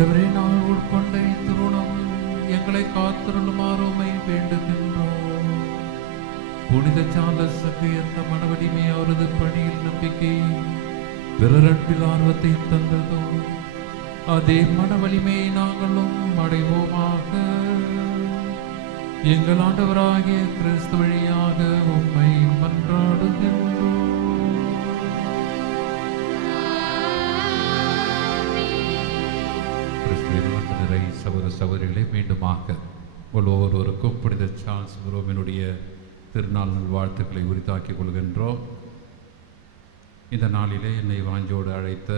ஆண்டவரே, நாங்கள் உட்கொண்ட திருணம் எங்களை காத்திருளுமாறுமை வேண்டுகின்றோம். புனித சார்லஸுக்கு எந்த மனவலிமை அவரது பணியில் நம்பிக்கை பிறரன்பில் ஆர்வத்தை தந்ததோ அதே மனவலிமையை நாங்களும் அடைவோமாக. எங்கள் ஆண்டவராகிய கிறிஸ்து வழியாக உம்மை மன்றாடுகின்றோம். கிறிஸ்துவின் சகோதர சகோதரிகளே, மீண்டுமாக ஒவ்வொருவருக்கும் புனித சார்ல்ஸ் புரோமினுடைய திருநாள் வாழ்த்துக்களை உரித்தாக்கிக் கொள்கின்றோம். இந்த நாளிலே என்னை வாஞ்சோடு அழைத்த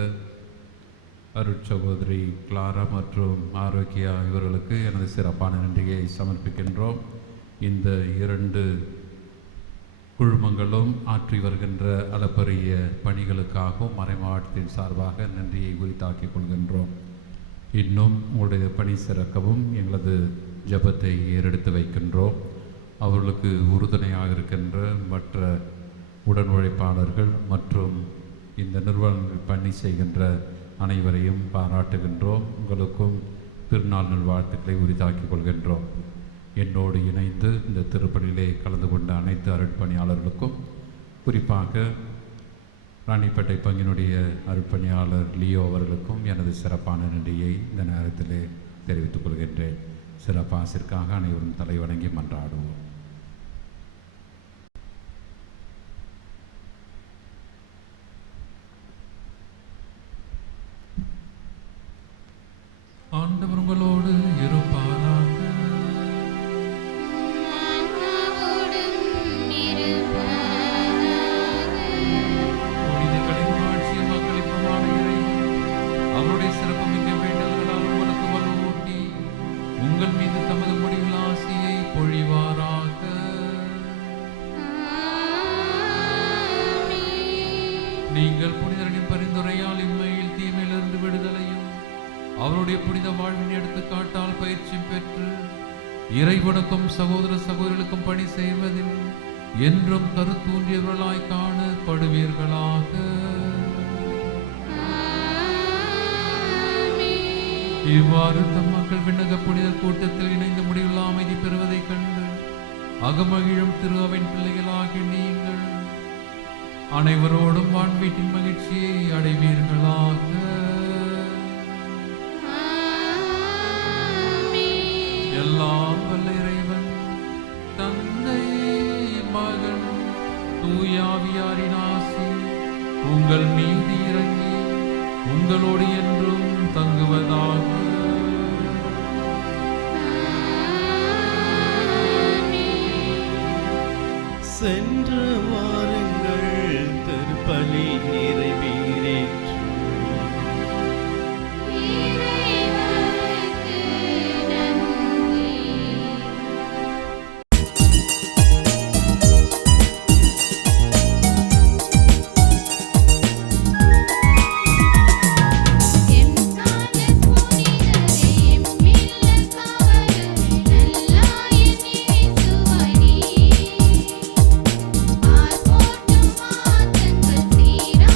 அருட்சகோதரி கிளாரா மற்றும் ஆரோக்கியா இவர்களுக்கு எனது சிறப்பான நன்றியை சமர்ப்பிக்கின்றோம். இந்த 2 குழுமங்களும் ஆற்றி வருகின்ற அளப்பரிய பணிகளுக்காகவும் மறைமாவட்டத்தின் சார்பாக நன்றியை உரித்தாக்கிக் கொள்கின்றோம். இன்னும் உங்களுடைய பணி சிறக்கவும் எங்களது ஜபத்தை ஏறெடுத்து வைக்கின்றோம். அவர்களுக்கு உறுதுணையாக இருக்கின்ற மற்ற உடன் உழைப்பாளர்கள் மற்றும் இந்த நிறுவனங்கள் பணி செய்கின்ற அனைவரையும் பாராட்டுகின்றோம். உங்களுக்கும் திருநாள் நல்வாழ்த்துக்களை உரித்தாக்கிக் கொள்கின்றோம். என்னோடு இணைந்து இந்த திருப்பணியிலே கலந்து கொண்ட அனைத்து அருட்பணியாளர்களுக்கும், குறிப்பாக ராணிப்பேட்டை பங்கினுடைய அருட்பணியாளர் லியோ அவர்களுக்கும் எனது சிறப்பான நன்றியை இந்த நேரத்திலே தெரிவித்துக் கொள்கின்றேன். சிறப்பாசிற்காக அனைவரும் தலைவணங்கி மன்றாடுவோம். ஆண்டவர் உங்களோடு இருப்பாராக. புனிதர்களின் ஆட்சியும் மக்களிப்புமான இறைவன் அவருடைய சிறப்புமிக்க வேண்டல்களால் உங்களுக்கு வலுவூட்டி உங்கள் மீது தமது முடிவில் ஆசியை பொழிவாராக. நீங்கள் புனிதர்களின் பரிந்துரையால் இம்மையில் தீமையிலிருந்து விடுதலையும் அவருடைய புனித வாழ்வின் எடுத்துக்காட்டால் பயிற்சி பெற்று இறைவனுக்கும் சகோதர சகோதரிகளுக்கும் பணி செய்வதில் என்றும் கருத்தூன்றியவர்களாய் காணப்படுவீர்களாக. இவ்வாறு தம் மக்கள் விண்ணக புனிதர் கூட்டத்தில் இணைந்து முடிவுள்ள அமைதி பெறுவதைக் கண்டு அகமகிழும் திரு அவின் பிள்ளைகளாகி நீங்கள் அனைவரோடும் வான்வீட்டின் மகிழ்ச்சியை அடைவீர்களாக. எல்லாம் வல்ல இறைவன் தந்தை, மகன், தூயாவியாரின் ஆசி உங்கள் மீது இறங்கி உங்களோடு என்றும் தங்குவதாக. சென்று வாருங்கள், திருப்பலி நிறைவேறேற்று. ஆர் போற்றும் மாற்றங்கள் சீரா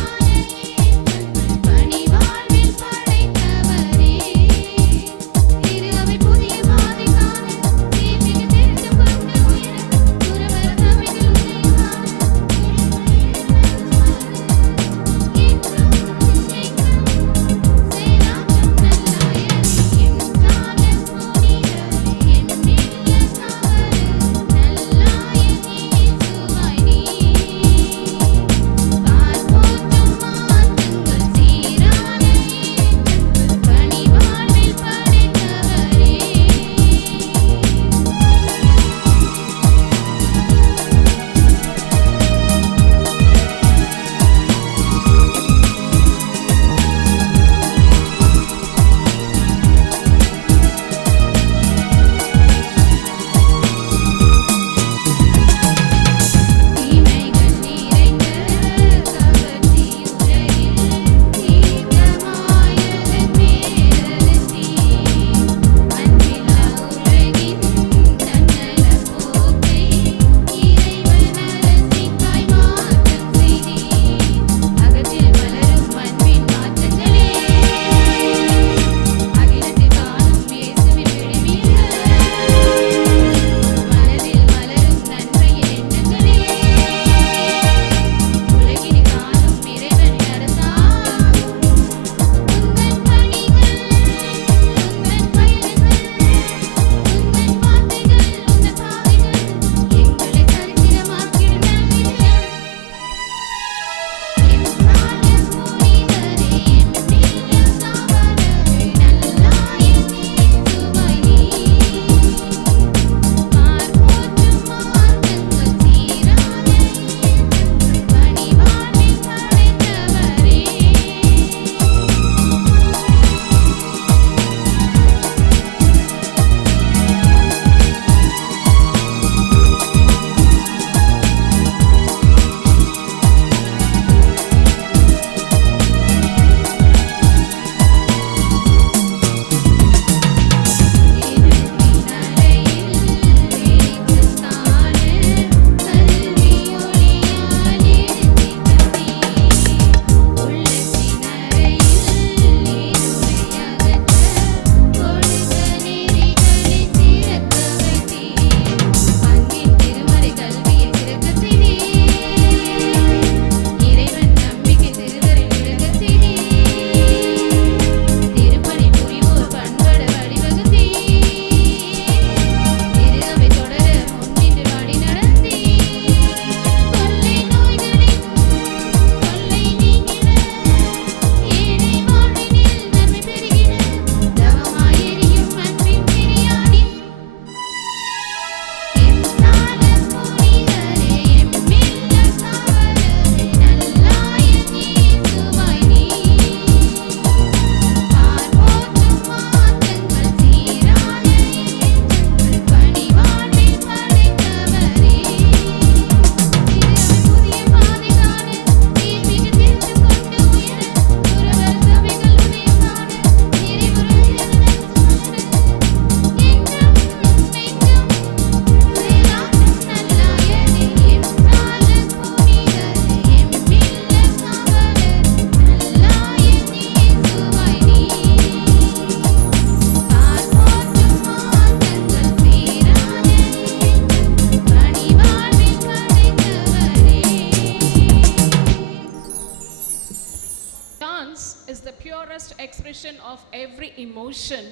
of every emotion,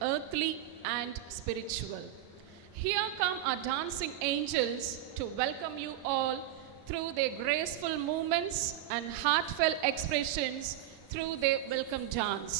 earthly and spiritual. Here come our dancing angels to welcome you all through their graceful movements and heartfelt expressions through their welcome dance.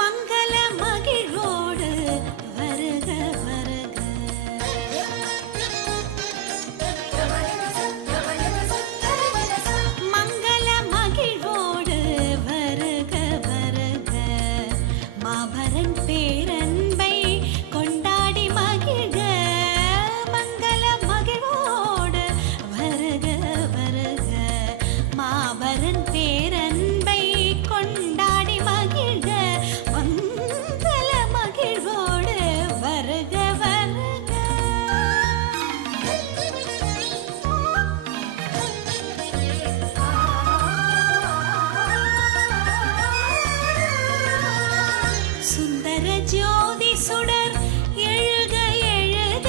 மங்கள மகிழ்வோடு வருக வருக, மங்கள மகிழ்வோடு வருக வருக, மாபரன் பேரன்பை கொண்டாடி மகிழ்க. மங்கள மகிழ்வோடு வருக வருக, மாபரன் பேரன்பை கொண்டாடி மகிழ்க. மங்கள மகிழ்வோடு வருக வருக. சுந்தர ஜோதி சுடர் எழுக எழுக,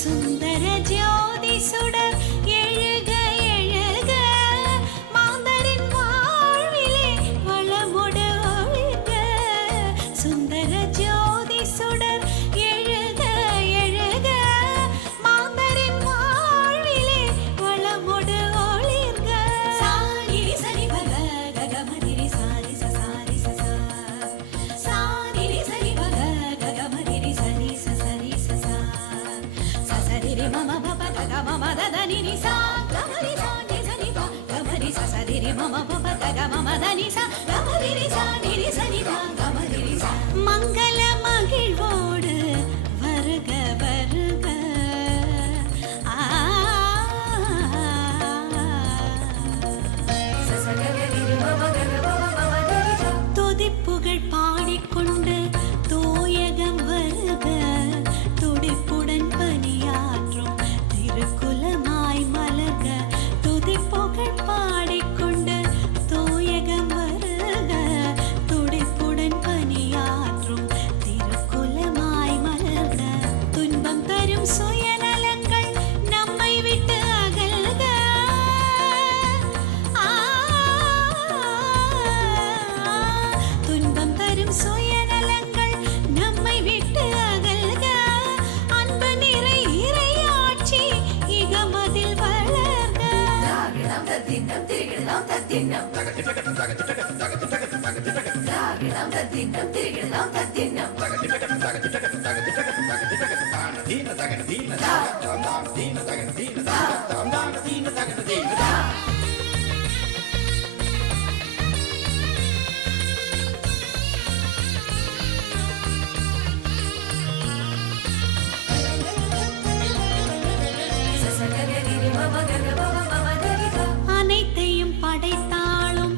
சுந்தர ஜோதி சுடர் எழுக எழுக, மாந்தரின் வாழ்விலே வளமொடு ஒழிக. சுந்தர ஜோதி சுடர் எழுக எழுக, மாந்தரின் வாழ்விலே வளமொடு ஒழிக. சானிரி சரி பக ககமதிரி சாரி சசாரி சசா, சானிரி சரி பக ககமதிரி சரி சசரி சசா, சசரிரி மம பப கக மம ததனி நிசா, கமரி சா நிசனி பா கமரி சசரிரி மம பப கக மம தனி சா, கமரி சா நிரி சனி பா கமரி சா. மங்கள மகிழ்வோடு வருக வருக. துதிப்புகழ் பாடிக்கொண்டு தோயகம் வருக, துடிப்புடன் பணியாற்றும் திருக்குலமாய் மலர்க. துதிப்புகழ் பாடிக்கொண்டு தோயகம் வருக, துடிப்புடன் பணியாற்றும் திருக்குலமாய் மலர்க. துன்பம் தரும் சுயநலங்கள் நம்மை விட்டு அகல்க. துன்பம் தரும் சுயநலங்கள் நம்மை விட்டு அகல்க. அன்பு நிறை இறையாட்சி இகமதில் வளர்க. அனைத்தையும் படைத்தாலும்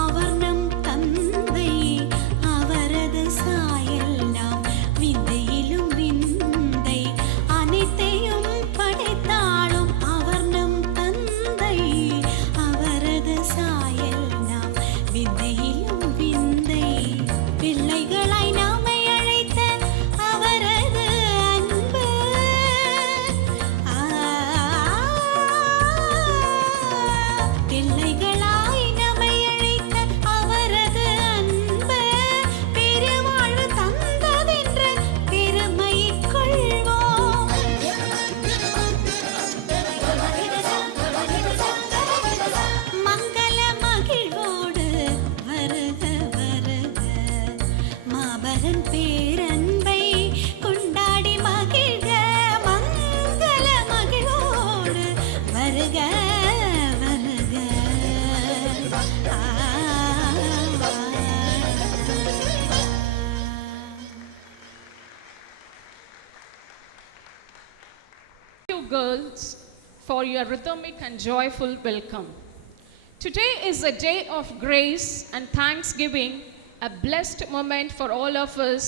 அவர் நம் தந்தை, அவரது சாயல் நாம் விந்தையிலும் விந்தை. அனைத்தையும் படைத்தாலும் அவர் words for your rhythmic and joyful welcome. Today is a day of grace and thanksgiving, a blessed moment for all of us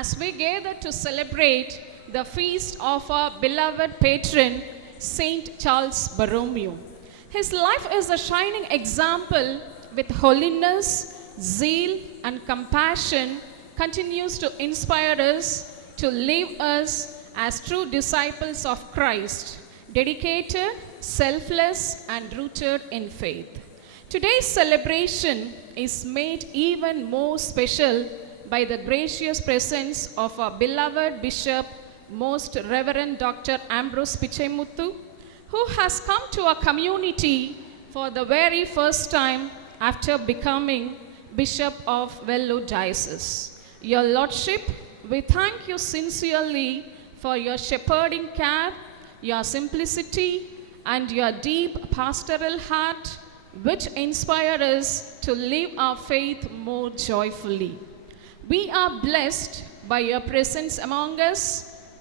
as we gather to celebrate the feast of our beloved patron, Saint Charles Borromeo. His life is a shining example with holiness, zeal, and compassion continues to inspire us to live us as true disciples of Christ, dedicated, selfless, and rooted in faith. Today's celebration is made even more special by the gracious presence of our beloved Bishop, Most Reverend Dr. Ambrose Pichai-Muthu, who has come to our community for the very first time after becoming Bishop of Vellore Diocese. Your Lordship, we thank you sincerely for your shepherding care, your simplicity, and your deep pastoral heart, which inspire us to live our faith more joyfully. We are blessed by your presence among us,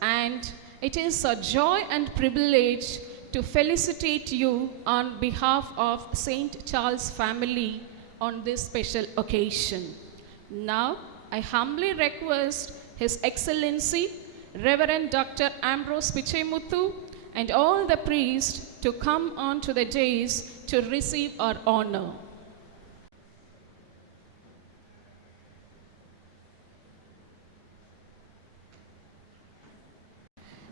and it is a joy and privilege to felicitate you on behalf of St. Charles family on this special occasion. Now, I humbly request His Excellency, Reverend Dr. Ambrose Pichai-Muthu, and all the priests to come on to the dais to receive our honor.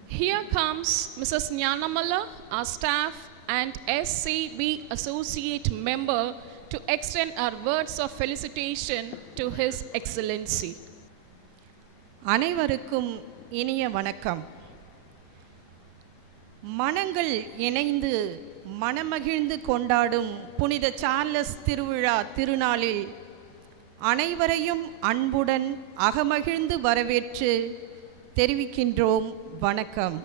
Here comes Mrs. Nyanamala, our staff and SCB associate member, to extend our words of felicitation to His Excellency. அனைவருக்கும் இனிய வணக்கம். மனங்கள் இணைந்து மனமகிழ்ந்து கொண்டாடும் புனித சார்லஸ் திருவிழா திருநாளில் அனைவரையும் அன்புடன் அகமகிழ்ந்து வரவேற்று தெரிவிக்கின்றோம் வணக்கம்.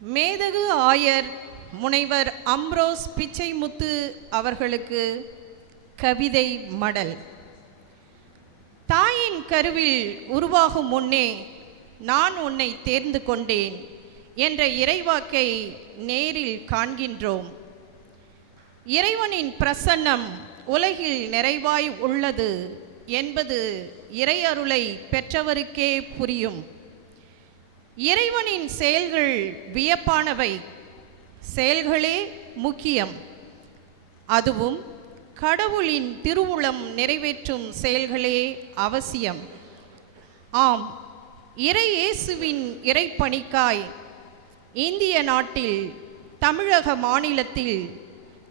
மேதகு ஆயர் முனைவர் அம்ப்ரோஸ் பிச்சைமுத்து அவர்களுக்கு கவிதை மடல். தாயின் கருவில் உருவாகும் முன்னே நான் உன்னை தேர்ந்து கொண்டேன் என்ற இறைவாக்கை நேரில் காண்கின்றோம். இறைவனின் பிரசன்னம் உலகில் நிறைவாய் உள்ளது என்பது இறையருளை பெற்றவருக்கே புரியும். இறைவனின் செயல்கள் வியப்பானவை, செயல்களே முக்கியம். அதுவும் கடவுளின் திருவுளம் நிறைவேற்றும் செயல்களே அவசியம். ஆம், இறை இயேசுவின் இறைப்பணிக்காய் இந்திய நாட்டில் தமிழக மாநிலத்தில்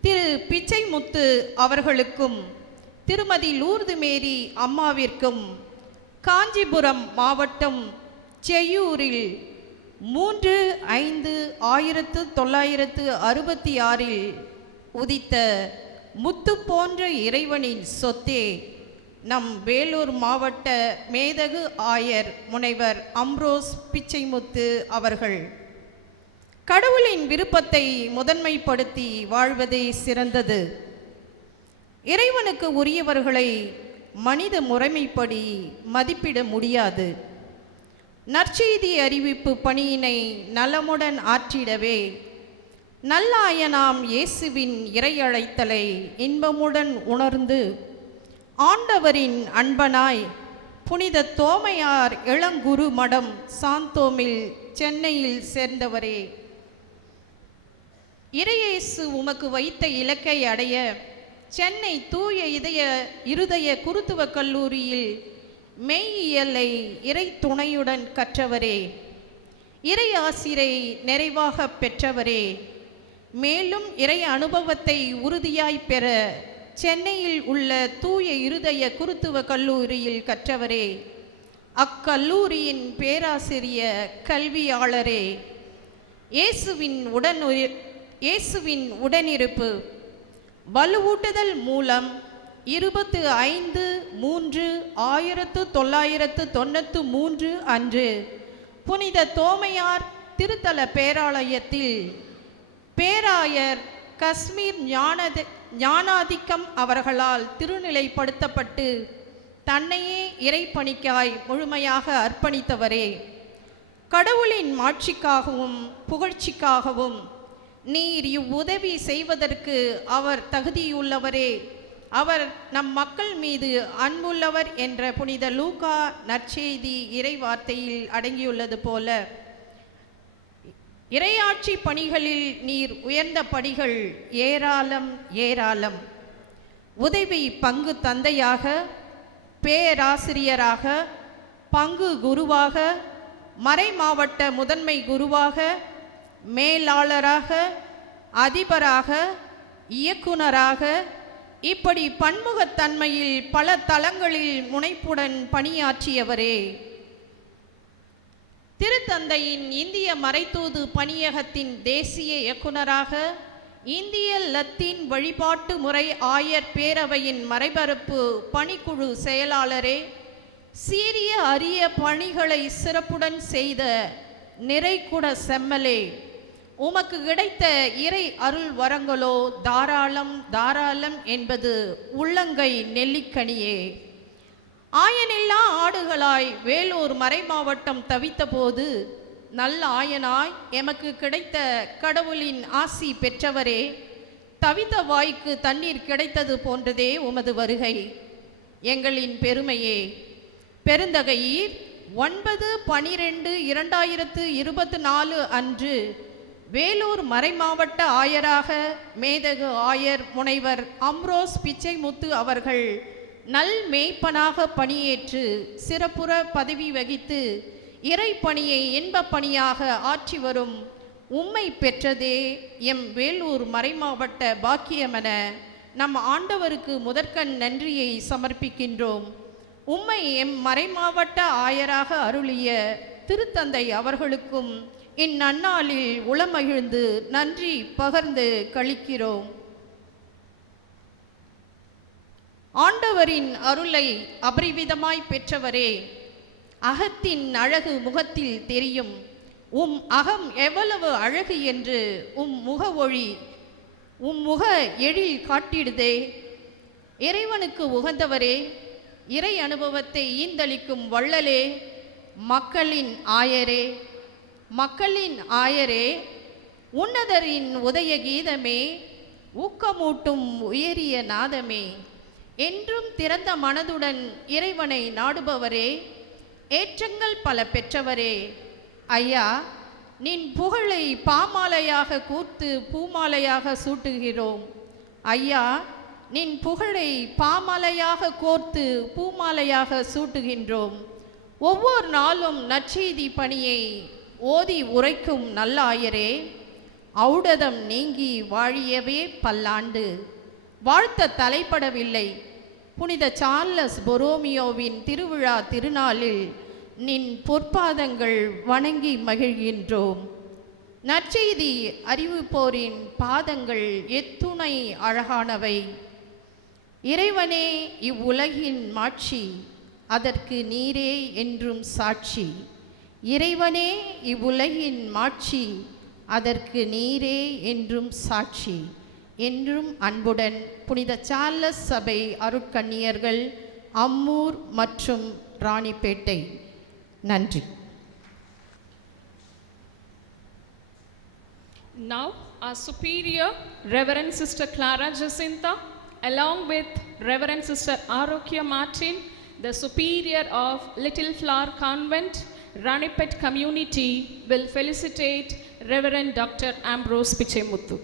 திரு பிச்சைமுத்து அவர்களுக்கும் திருமதி லூர்து மேரி அம்மாவிற்கும் காஞ்சிபுரம் மாவட்டம் செய்யூரில் 3/5/1966 உதித்த முத்து போன்ற இறைவனின் சொத்தே நம் வேலூர் மாவட்ட மேதகு ஆயர் முனைவர் அம்ப்ரோஸ் பிச்சைமுத்து அவர்கள். கடவுளின் விருப்பத்தை முதன்மைப்படுத்தி வாழ்வதே சிறந்தது. இறைவனுக்கு உரியவர்களை மனித முறைமைப்படி மதிப்பிட முடியாது. நற்செய்தி அறிவிப்பு பணியினை நலமுடன் ஆற்றிடவே நல்லாயனாம் இயேசுவின் இறையழைத்தலை இன்பமுடன் உணர்ந்து ஆண்டவரின் அன்பனாய் புனித தோமையார் இளங்குரு மடம் சாந்தோமில் சென்னையில் சேர்ந்தவரே, இறையேசு உமக்கு வைத்த இலக்கை அடைய சென்னை தூய இருதய குருத்துவ கல்லூரியில் மெய்யியலை இறை துணையுடன் கற்றவரே, இறை ஆசிரை நிறைவாக பெற்றவரே, மேலும் இறை அனுபவத்தை உறுதியாய் பெற சென்னையில் உள்ள தூய இருதய குருத்துவ கல்லூரியில் கற்றவரே, அக்கல்லூரியின் பேராசிரிய கல்வியாளரே, இயேசுவின் உடனிருப்பு வலுவூட்டுதல் மூலம் 25/3/1993 அன்று புனித தோமையார் திருத்தல பேராலயத்தில் பேராயர் கஸ்மீர் ஞானாதிக்கம் அவர்களால் திருநிலைப்படுத்தப்பட்டு தன்னையே இறைப்பணிக்காய் முழுமையாக அர்ப்பணித்தவரே, கடவுளின் மாட்சிக்காகவும் புகழ்ச்சிக்காகவும் நீர் இவ்வுதவி செய்வதற்கு அவர் தகுதியுள்ளவரே. அவர் நம் மக்கள் மீது அன்புள்ளவர் என்ற புனித லூக்கா நற்செய்தி இறைவார்த்தையில் அடங்கியுள்ளது போல இறையாட்சி பணிகளில் நீர் உயர்ந்த படிகள் ஏராளம் ஏராளம். உதவி பங்கு தந்தையாக, பேராசிரியராக, பங்கு குருவாக, மறைமாவட்ட முதன்மை குருவாக, மேலாளராக, அதிபராக, இயக்குனராக, இப்படி பன்முகத்தன்மையில் பல தளங்களில் முனைப்புடன் பணியாற்றியவரே. திருத்தந்தையின் இந்திய மறைத்தூது பணியகத்தின் தேசிய இயக்குனராக, இந்திய லத்தீன் வழிபாட்டு முறை ஆயர் பேரவையின் மறைபரப்பு பணிக்குழு செயலாளரே, சீரிய அரிய பணிகளை சிறப்புடன் செய்த நிறைகுட செம்மலே, உமக்கு கிடைத்த இறை அருள் வரங்களோ தாராளம் தாராளம் என்பது உள்ளங்கை நெல்லிக்கனியே. ஆயனில்லா ஆடுகளாய் வேலூர் மறைமாவட்டம் தவித்தபோது நல்ல ஆயனாய் எமக்கு கிடைத்த கடவுளின் ஆசி பெற்றவரே, தவித்த வாய்க்கு தண்ணீர் கிடைத்தது போன்றதே உமது வருகை. எங்களின் பெருமையே. பெருந்தகையீர் 9/12/2024 அன்று வேலூர் மறைமாவட்ட ஆயராக மேதகு ஆயர் முனைவர் அம்ரோஸ் பிச்சைமுத்து அவர்கள் நல் மேய்ப்பனாக பணியேற்று சிறப்புற பதவி வகித்து இறை பணியை இன்பப் பணியாக ஆற்றி வரும் உம்மை பெற்றதே எம் வேலூர் மறைமாவட்ட பாக்கியமென நம் ஆண்டவருக்கு முதற்கண் நன்றியை சமர்ப்பிக்கின்றோம். உம்மை எம் மறைமாவட்ட ஆயராக அருளிய திருத்தந்தை அவர்களுக்கும் இந்நன்னாளில் உளமகிழ்ந்து நன்றி பகர்ந்து கழிக்கிறோம். ஆண்டவரின் அருளை அபரிவிதமாய் பெற்றவரே, அகத்தின் அழகு முகத்தில் தெரியும். உம் அகம் எவ்வளவு அழகு என்று உம் முக ஒளி உம் முக எழில் காட்டிடுதே. இறைவனுக்கு உகந்தவரே, இறை அனுபவத்தை ஈந்தளிக்கும் வள்ளலே, மக்களின் ஆயரே, மக்களின் ஆயரே, உன்னதரின் உதய கீதமே, ஊக்கமூட்டும் உயரிய நாதமே, என்றும் திறந்த மனதுடன் இறைவனை நாடுபவரே, ஏற்றங்கள் பல பெற்றவரே, ஐயா, நின் புகழை பாமாலையாக கூர்த்து பூமாலையாக சூட்டுகிறோம். ஐயா, நின் புகழை பாமாலையாக கோர்த்து பூமாலையாக சூட்டுகின்றோம். ஒவ்வொரு நாளும் நற்செய்தி பணியை ஓதி உரைக்கும் நல்லாயரே, ஔடதம் நீங்கி வாழியவே பல்லாண்டு. வாழ்த்த தலைப்படவில்லை. புனித சார்லஸ் பொரோமியோவின் திருவிழா திருநாளில் நின் பொற்பாதங்கள் வணங்கி மகிழ்கின்றோம். நற்செய்தி அறிவிப்போரின் பாதங்கள் எத்துணை அழகானவை. இறைவனே இவ்வுலகின் மாட்சி, அதற்கு நீரே என்றும் சாட்சி. இறைவனே இவ்வுலகின் மாட்சி, அதற்கு நீரே என்றும் சாட்சி. என்றும் அன்புடன் புனித சார்லஸ் சபை அருட்கன்னியர்கள், அம்மூர் மற்றும் ராணிப்பேட்டை. நன்றி. Now, our superior, Reverend Sister Clara Jacinta, along with Reverend Sister Arokya Martin, the superior of Little Flower Convent, Ranipet community, will felicitate Reverend Dr. Ambrose Pichemuthu.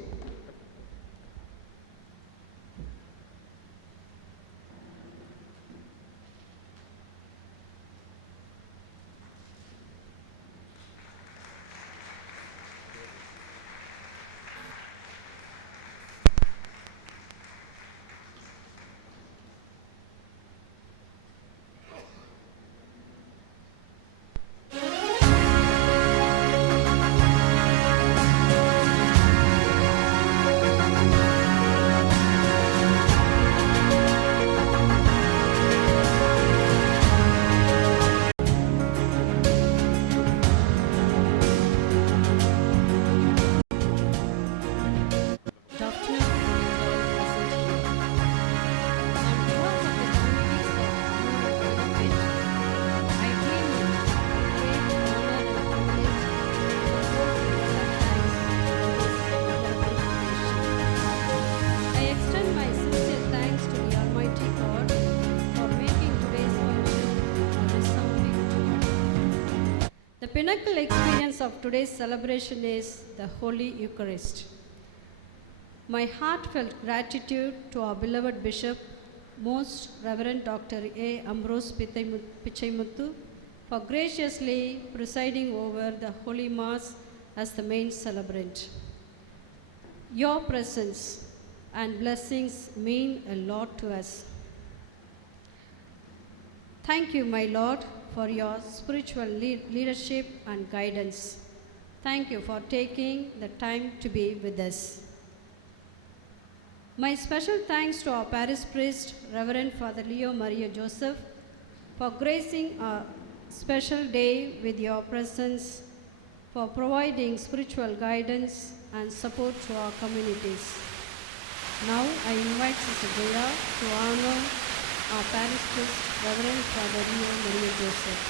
pinnacle experience of today's celebration is the Holy Eucharist. My heartfelt gratitude to our beloved Bishop, Most Reverend Dr. A. Ambrose Pichaimuthu, for graciously presiding over the Holy Mass as the main celebrant. Your presence and blessings mean a lot to us. Thank you, my Lord, for your spiritual leadership and guidance. Thank you for taking the time to be with us. My special thanks to our parish priest, Reverend Father Leo Maria Joseph, for gracing our special day with your presence, for providing spiritual guidance and support to our communities. Now I invite Sister Jaya to honor our parish priest, Reverend Father Leo Maria Joseph.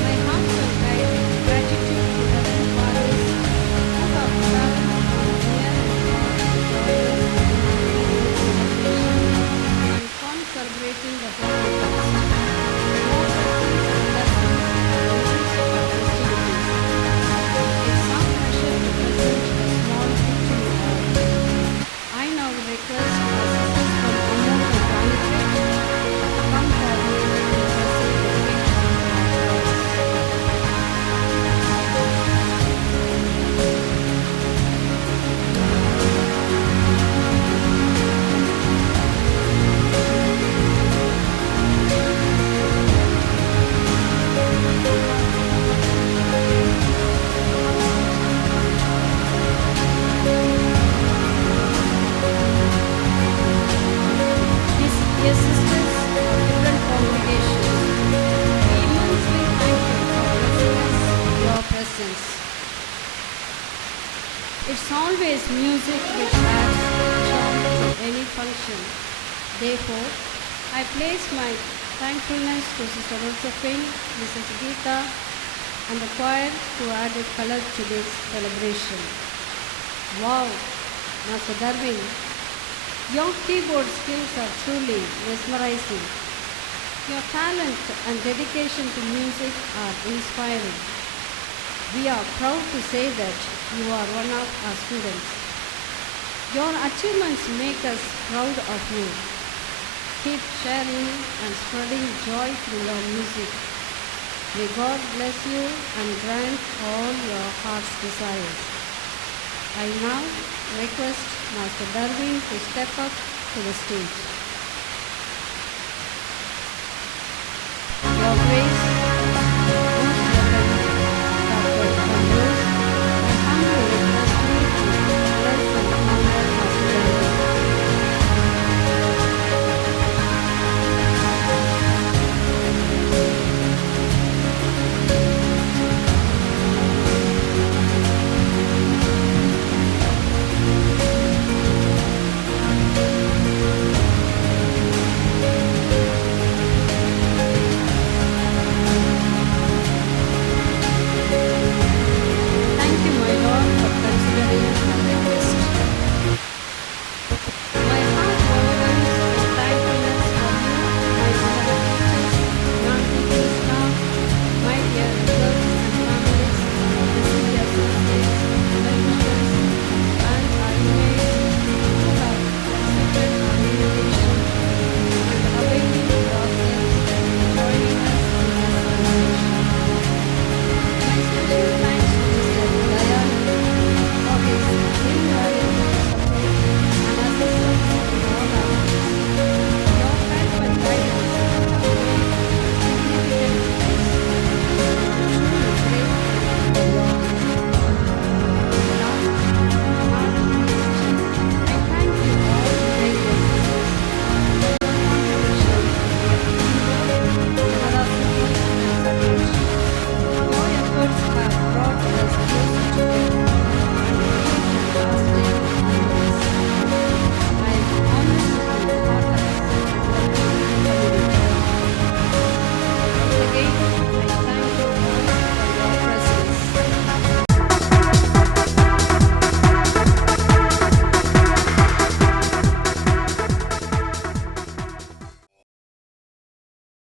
My heartfelt gratitude to Reverend Fathers who have traveled from near and far and fun celebrating the Holy Eucharist. More blessings and festivities. It's some pleasure to present a small gift to you all. I now request our sisters from Amur and Raniket to come forward and present the gift of our prayers. Dear sisters of different congregations, we immensely thank you for blessing us with your presence. It's always music which adds charm to any function. Therefore, I place my thankfulness to Sister Josephine, Mrs. Geeta, and the choir to add a color to this celebration. Wow, Master Darwin, your keyboard skills are truly mesmerizing. Your talent and dedication to music are inspiring. We are proud to say that you are one of our students. Your achievements make us proud of you. Keep sharing and spreading joy through your music. May God bless you and grant all your heart's desires. I now request Master Darwin to step up to the stage.